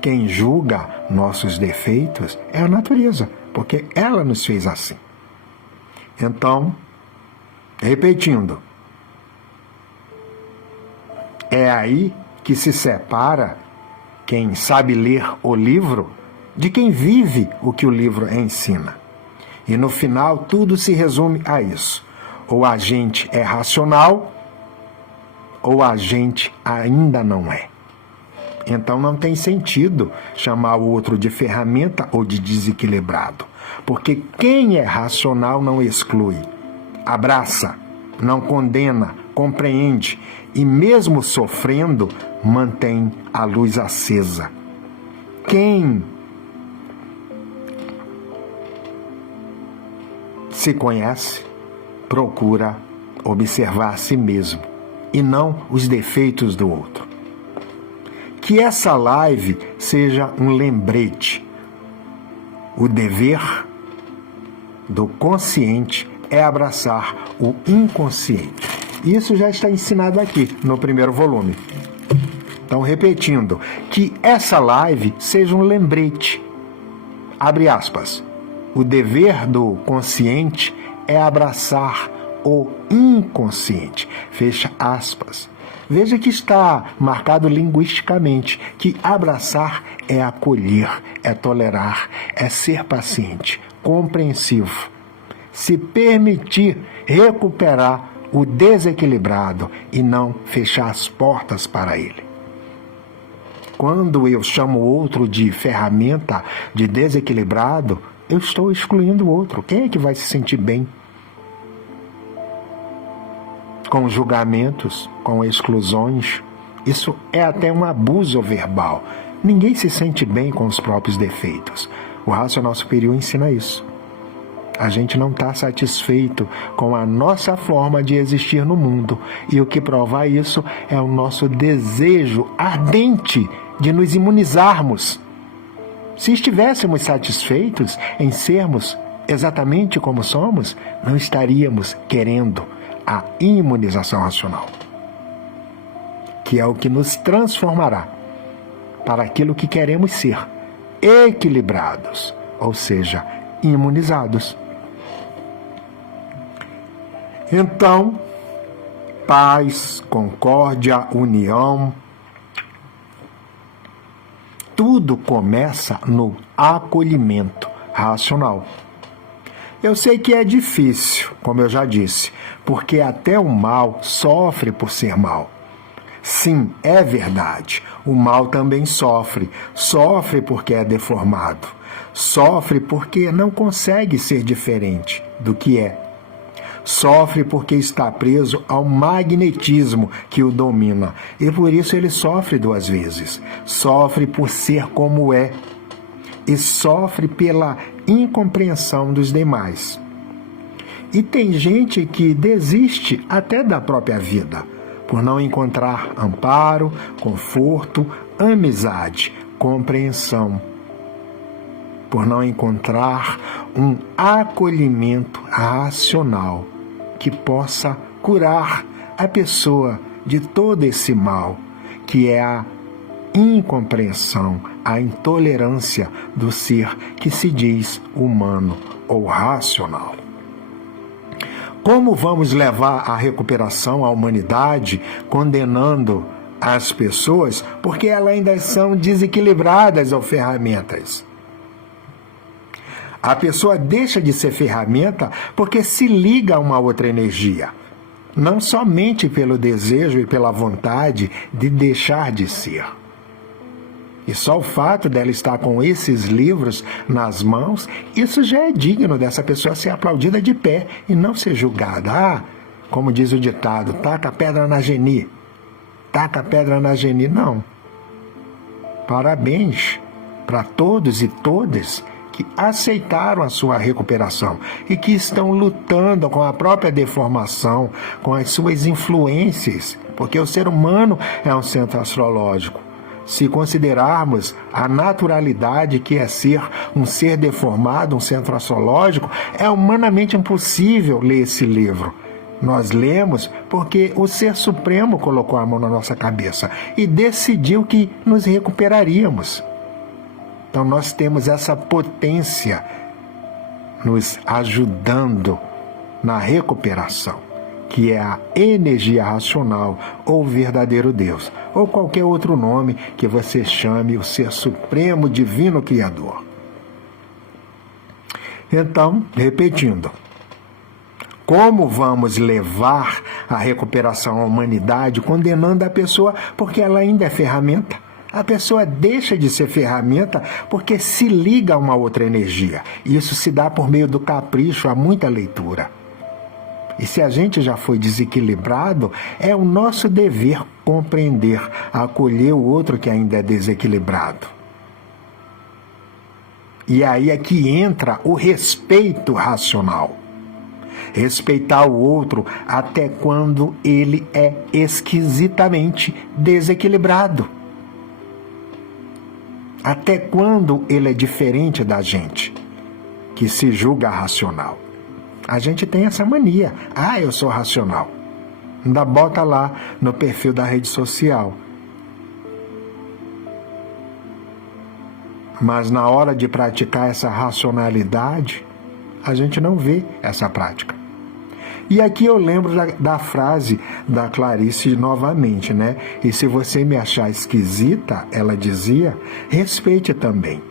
Quem julga nossos defeitos é a natureza, porque ela nos fez assim. Então, repetindo, é aí que se separa quem sabe ler o livro de quem vive o que o livro ensina. E no final, tudo se resume a isso. Ou a gente é racional, ou a gente ainda não é. Então não tem sentido chamar o outro de ferramenta ou de desequilibrado. Porque quem é racional não exclui, abraça, não condena, compreende e mesmo sofrendo, mantém a luz acesa. Quem se conhece, procura observar a si mesmo e não os defeitos do outro. Que essa live seja um lembrete. O dever do consciente é abraçar o inconsciente. Isso já está ensinado aqui no primeiro volume. Então, repetindo, que essa live seja um lembrete. Abre aspas. O dever do consciente é abraçar o inconsciente. Fecha aspas. Veja que está marcado linguisticamente que abraçar é acolher, é tolerar, é ser paciente, compreensivo. Se permitir recuperar o desequilibrado e não fechar as portas para ele. Quando eu chamo o outro de ferramenta de desequilibrado, eu estou excluindo o outro. Quem é que vai se sentir bem? Com julgamentos, com exclusões. Isso é até um abuso verbal. Ninguém se sente bem com os próprios defeitos. O racional superior ensina isso. A gente não está satisfeito com a nossa forma de existir no mundo. E o que prova isso é o nosso desejo ardente de nos imunizarmos. Se estivéssemos satisfeitos em sermos exatamente como somos, não estaríamos querendo a imunização racional, que é o que nos transformará para aquilo que queremos ser, equilibrados, ou seja, imunizados. Então, paz, concórdia, união, tudo começa no acolhimento racional. Eu sei que é difícil, como eu já disse, porque até o mal sofre por ser mal. Sim, é verdade, o mal também sofre. Sofre porque é deformado. Sofre porque não consegue ser diferente do que é. Sofre porque está preso ao magnetismo que o domina. E por isso ele sofre duas vezes. Sofre por ser como é. E sofre pela incompreensão dos demais. E tem gente que desiste até da própria vida, por não encontrar amparo, conforto, amizade, compreensão. Por não encontrar um acolhimento racional que possa curar a pessoa de todo esse mal, que é a incompreensão, a intolerância do ser que se diz humano ou racional. Como vamos levar a recuperação à humanidade condenando as pessoas porque elas ainda são desequilibradas ou ferramentas? A pessoa deixa de ser ferramenta porque se liga a uma outra energia, não somente pelo desejo e pela vontade de deixar de ser. E só o fato dela estar com esses livros nas mãos, isso já é digno dessa pessoa ser aplaudida de pé e não ser julgada. Ah, como diz o ditado, taca a pedra na geni. Taca a pedra na geni. Não. Parabéns para todos e todas que aceitaram a sua recuperação e que estão lutando com a própria deformação, com as suas influências, porque o ser humano é um centro astrológico. Se considerarmos a naturalidade que é ser um ser deformado, um centro astrológico, é humanamente impossível ler esse livro. Nós lemos porque o Ser Supremo colocou a mão na nossa cabeça e decidiu que nos recuperaríamos. Então nós temos essa potência nos ajudando na recuperação, que é a energia racional ou verdadeiro Deus, ou qualquer outro nome que você chame o Ser Supremo Divino Criador. Então, repetindo, como vamos levar a recuperação à humanidade condenando a pessoa porque ela ainda é ferramenta? A pessoa deixa de ser ferramenta porque se liga a uma outra energia. Isso se dá por meio do capricho, há muita leitura. E se a gente já foi desequilibrado, é o nosso dever compreender, acolher o outro que ainda é desequilibrado. E aí é que entra o respeito racional. Respeitar o outro até quando ele é esquisitamente desequilibrado. Até quando ele é diferente da gente, que se julga racional. A gente tem essa mania. Ah, eu sou racional. Ainda bota lá no perfil da rede social. Mas na hora de praticar essa racionalidade, a gente não vê essa prática. E aqui eu lembro da frase da Clarice novamente, né? E se você me achar esquisita, ela dizia, respeite também.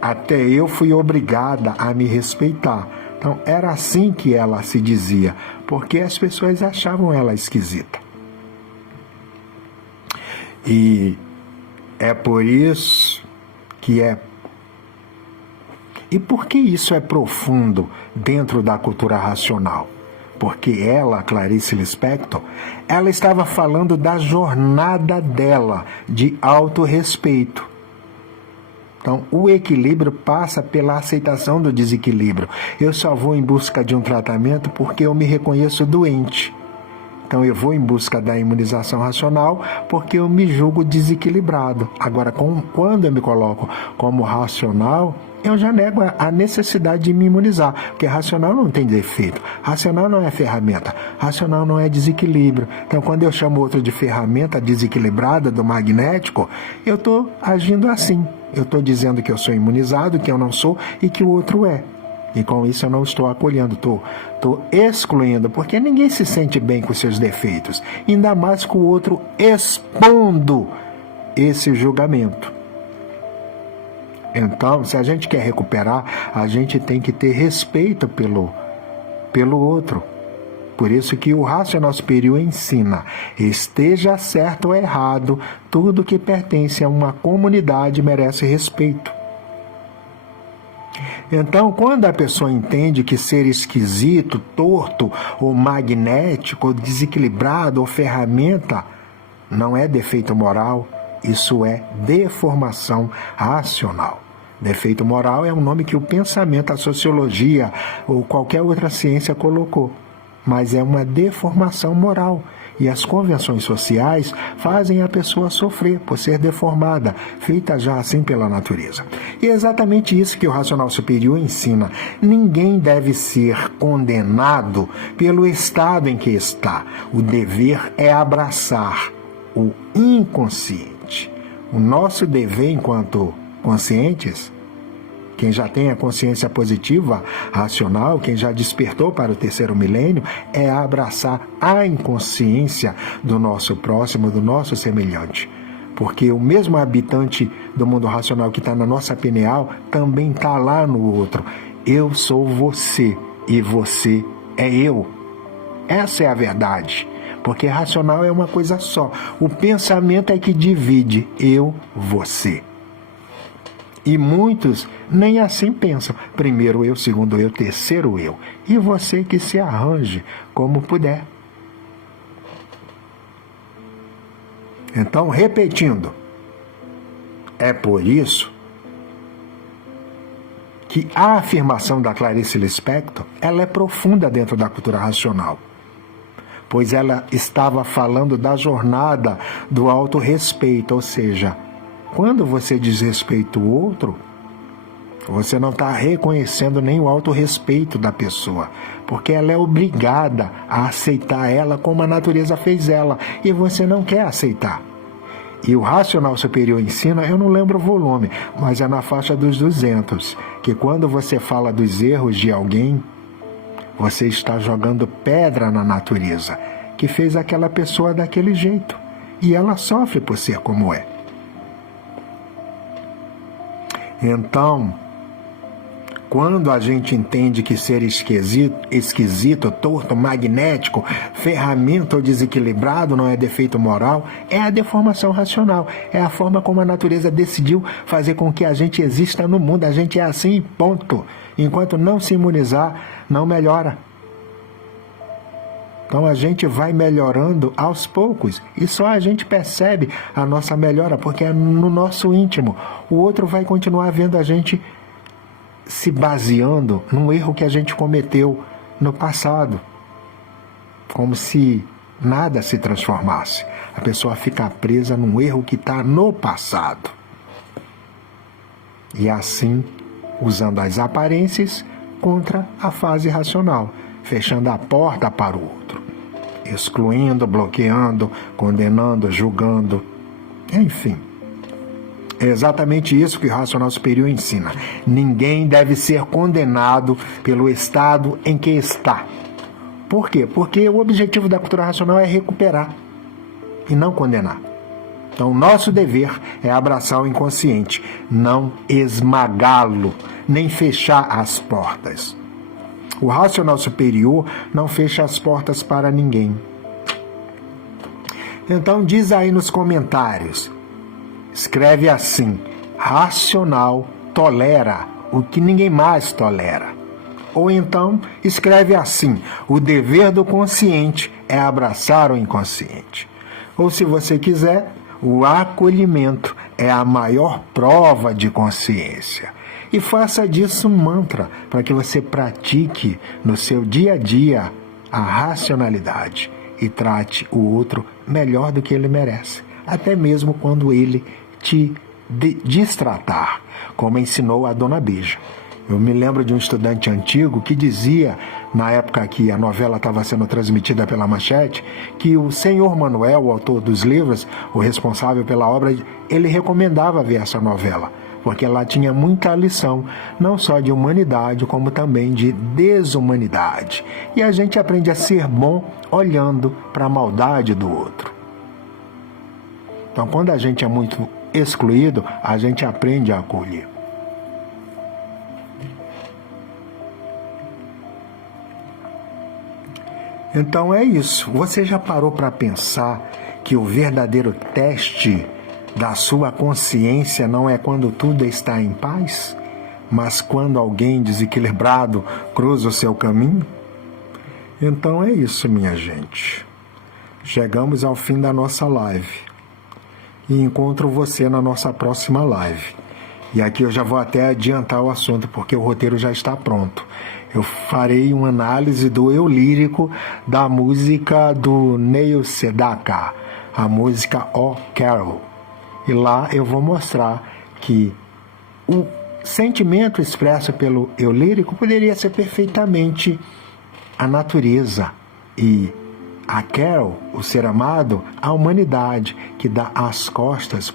Até eu fui obrigada a me respeitar. Então era assim que ela se dizia, porque as pessoas achavam ela esquisita. E é por isso que é... E por que isso é profundo dentro da cultura racional? Porque ela, Clarice Lispector, ela estava falando da jornada dela de autorrespeito. Então, o equilíbrio passa pela aceitação do desequilíbrio. Eu só vou em busca de um tratamento porque eu me reconheço doente. Então, eu vou em busca da imunização racional porque eu me julgo desequilibrado. Agora, quando eu me coloco como racional, eu já nego a necessidade de me imunizar, porque racional não tem defeito, racional não é ferramenta, racional não é desequilíbrio. Então, quando eu chamo outro de ferramenta desequilibrada do magnético, eu estou agindo assim. Eu estou dizendo que eu sou imunizado, que eu não sou e que o outro é. E com isso eu não estou acolhendo, estou excluindo, porque ninguém se sente bem com seus defeitos, ainda mais com o outro expondo esse julgamento. Então, se a gente quer recuperar, a gente tem que ter respeito pelo outro. Por isso que o Racional Superior ensina, esteja certo ou errado, tudo que pertence a uma comunidade merece respeito. Então, quando a pessoa entende que ser esquisito, torto, ou magnético, ou desequilibrado, ou ferramenta, não é defeito moral, isso é deformação racional. Defeito moral é um nome que o pensamento, a sociologia ou qualquer outra ciência colocou, mas é uma deformação moral. E as convenções sociais fazem a pessoa sofrer por ser deformada, feita já assim pela natureza. E é exatamente isso que o racional superior ensina. Ninguém deve ser condenado pelo estado em que está. O dever é abraçar o inconsciente. O nosso dever enquanto conscientes, quem já tem a consciência positiva, racional, quem já despertou para o terceiro milênio, é abraçar a inconsciência do nosso próximo, do nosso semelhante. Porque o mesmo habitante do mundo racional que está na nossa pineal também está lá no outro. Eu sou você e você é eu. Essa é a verdade. Porque racional é uma coisa só. O pensamento é que divide eu, você. E muitos nem assim pensam. Primeiro eu, segundo eu, terceiro eu. E você que se arranje como puder. Então, repetindo, é por isso que a afirmação da Clarice Lispector, ela é profunda dentro da cultura racional. Pois ela estava falando da jornada do autorrespeito, ou seja, quando você desrespeita o outro, você não está reconhecendo nem o autorrespeito da pessoa, porque ela é obrigada a aceitar ela como a natureza fez ela, e você não quer aceitar. E o racional superior ensina, eu não lembro o volume, mas é na faixa dos 200, que quando você fala dos erros de alguém, você está jogando pedra na natureza, que fez aquela pessoa daquele jeito, e ela sofre por ser como é. Então, quando a gente entende que ser esquisito, torto, magnético, ferramenta ou desequilibrado não é defeito moral, é a deformação racional. É a forma como a natureza decidiu fazer com que a gente exista no mundo. A gente é assim, ponto. Enquanto não se imunizar, não melhora. Então a gente vai melhorando aos poucos e só a gente percebe a nossa melhora, porque é no nosso íntimo. O outro vai continuar vendo a gente se baseando num erro que a gente cometeu no passado, como se nada se transformasse. A pessoa fica presa num erro que está no passado. E assim, usando as aparências contra a fase racional, fechando a porta para o outro, excluindo, bloqueando, condenando, julgando, enfim. É exatamente isso que o racional superior ensina. Ninguém deve ser condenado pelo estado em que está. Por quê? Porque o objetivo da cultura racional é recuperar e não condenar. Então, nosso dever é abraçar o inconsciente, não esmagá-lo, nem fechar as portas. O racional superior não fecha as portas para ninguém. Então, diz aí nos comentários, escreve assim: racional tolera o que ninguém mais tolera. Ou então, escreve assim: o dever do consciente é abraçar o inconsciente. Ou, se você quiser, o acolhimento é a maior prova de consciência. E faça disso um mantra para que você pratique no seu dia a dia a racionalidade e trate o outro melhor do que ele merece, até mesmo quando ele te destratar, como ensinou a Dona Bija. Eu me lembro de um estudante antigo que dizia, na época que a novela estava sendo transmitida pela Manchete, que o senhor Manuel, o autor dos livros, o responsável pela obra, ele recomendava ver essa novela, porque ela tinha muita lição, não só de humanidade, como também de desumanidade. E a gente aprende a ser bom olhando para a maldade do outro. Então, quando a gente é muito excluído, a gente aprende a acolher. Então é isso. Você já parou para pensar que o verdadeiro teste da sua consciência não é quando tudo está em paz, mas quando alguém desequilibrado cruza o seu caminho? Então é isso, minha gente. Chegamos ao fim da nossa live. E encontro você na nossa próxima live. E aqui eu já vou até adiantar o assunto, porque o roteiro já está pronto. Eu farei uma análise do eu lírico da música do Neil Sedaka, a música O Carol. E lá eu vou mostrar que o sentimento expresso pelo eu lírico poderia ser perfeitamente a natureza e a Carol, o ser amado, a humanidade que dá as costas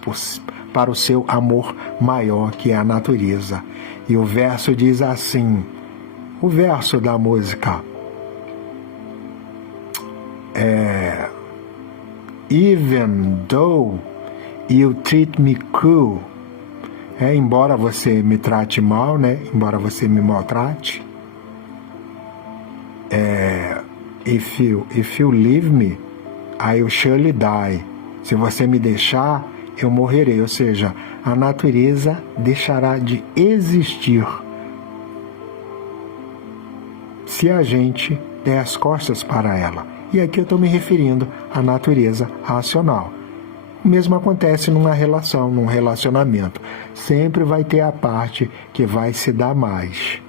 para o seu amor maior, que é a natureza. E o verso diz assim, o verso da música é Even though you treat me cruel, embora você me trate mal, né? Embora você me maltrate, if you leave me, I will surely die. Se você me deixar, eu morrerei. Ou seja, a natureza deixará de existir se a gente der as costas para ela. E aqui eu estou me referindo à natureza racional. O mesmo acontece numa relação, num relacionamento. Sempre vai ter a parte que vai se dar mais.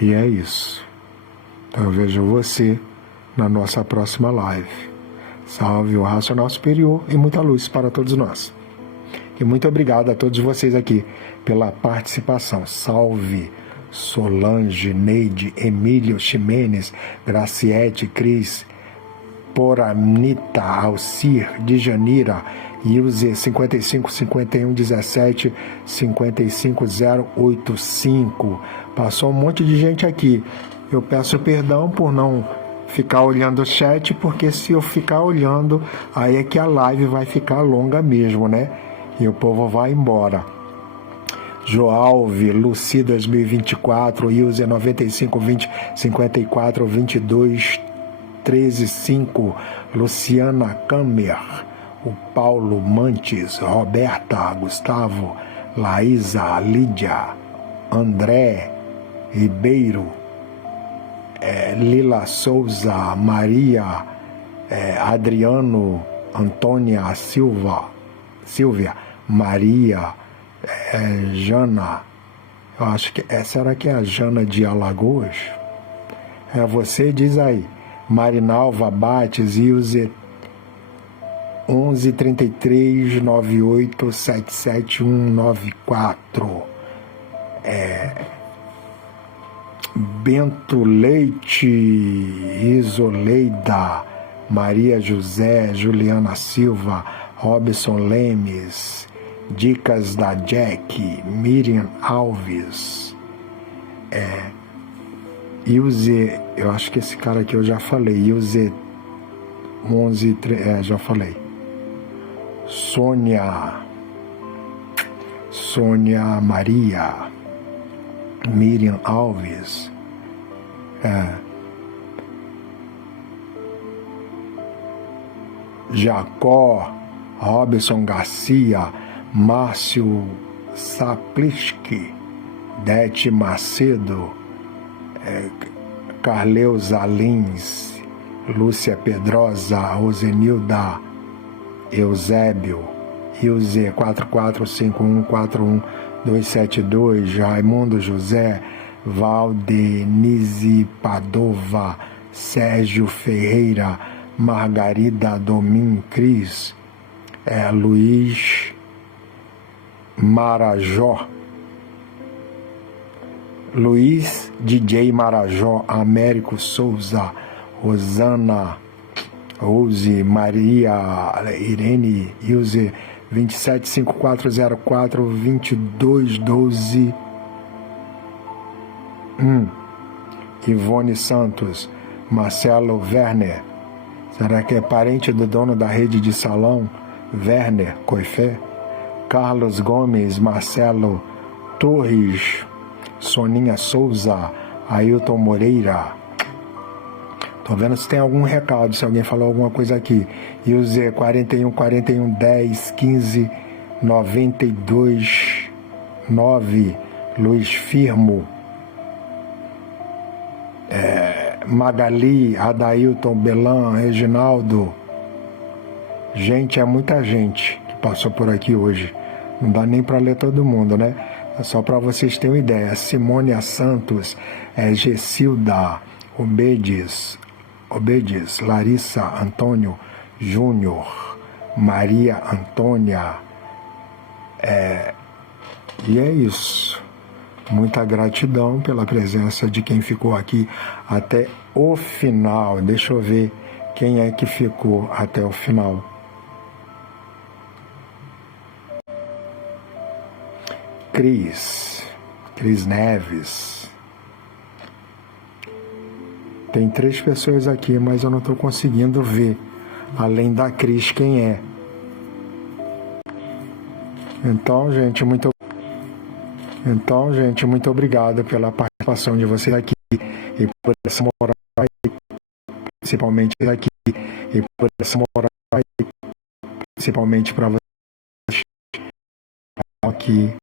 E é isso. Então eu vejo você na nossa próxima live. Salve o racional superior e muita luz para todos nós. E muito obrigado a todos vocês aqui pela participação. Salve Solange, Neide, Emílio, Ximenes, Graciete, Cris, Poranita, Alcir, Djanira, Ilze 55 51 17 55 085. Passou um monte de gente aqui. Eu peço perdão por não ficar olhando o chat, porque se eu ficar olhando, aí é que a live vai ficar longa mesmo, né? E o povo vai embora. Joalve, Luci 2024, Ilze 95 20 54 22 13 5, Luciana Kammer, o Paulo Mantes, Roberta, Gustavo, Laísa, Lídia, André Ribeiro, Lila Souza, Maria, Adriano, Antônia Silvia, Maria, Jana, eu acho que será que é a Jana de Alagoas? Você diz aí. Marinalva Bates, Ilze 11 33 98 77194. Bento Leite, Isoleida, Maria José, Juliana Silva, Robson Lemes, Dicas da Jack, Miriam Alves, Ilze, eu acho que esse cara aqui eu já falei, Ilze 11, já falei. Sônia Maria, Miriam Alves, Jacó, Robson Garcia, Márcio Sapliski, Dete Macedo, Carleuza Lins, Lúcia Pedrosa, Rosenilda, Eusébio, Ilze 445141272, Raimundo José, Valdenise Padova, Sérgio Ferreira, Margarida Domim Cris, Luiz Marajó, Luiz DJ Marajó, Américo Souza, Rosana, Rose, Maria Irene, Ilze 275404 2212, Ivone Santos, Marcelo Werner, será que é parente do dono da rede de salão, Werner Coifé? Carlos Gomes, Marcelo Torres, Soninha Souza, Ailton Moreira. Tô vendo se tem algum recado, se alguém falou alguma coisa aqui. Ilze 41 41 10 15 92 9, Luiz Firmo, Magali, Adailton, Belan, Reginaldo. Gente, é muita gente que passou por aqui hoje. Não dá nem para ler todo mundo, né? É só para vocês terem uma ideia. Simônia Santos, Gessilda, Obedes, Larissa Antônio Júnior, Maria Antônia. E é isso. Muita gratidão pela presença de quem ficou aqui até o final. Deixa eu ver quem é que ficou até o final. Cris Neves. Tem 3 pessoas aqui, mas eu não estou conseguindo ver, além da Cris, quem é. Então, gente, muito obrigado pela participação de vocês aqui e por essa moral, principalmente aqui, e por essa moral, principalmente para vocês aqui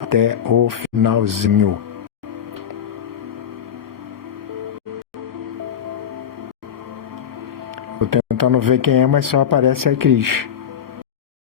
até o finalzinho. Tô tentando ver quem é, mas só aparece a Cris.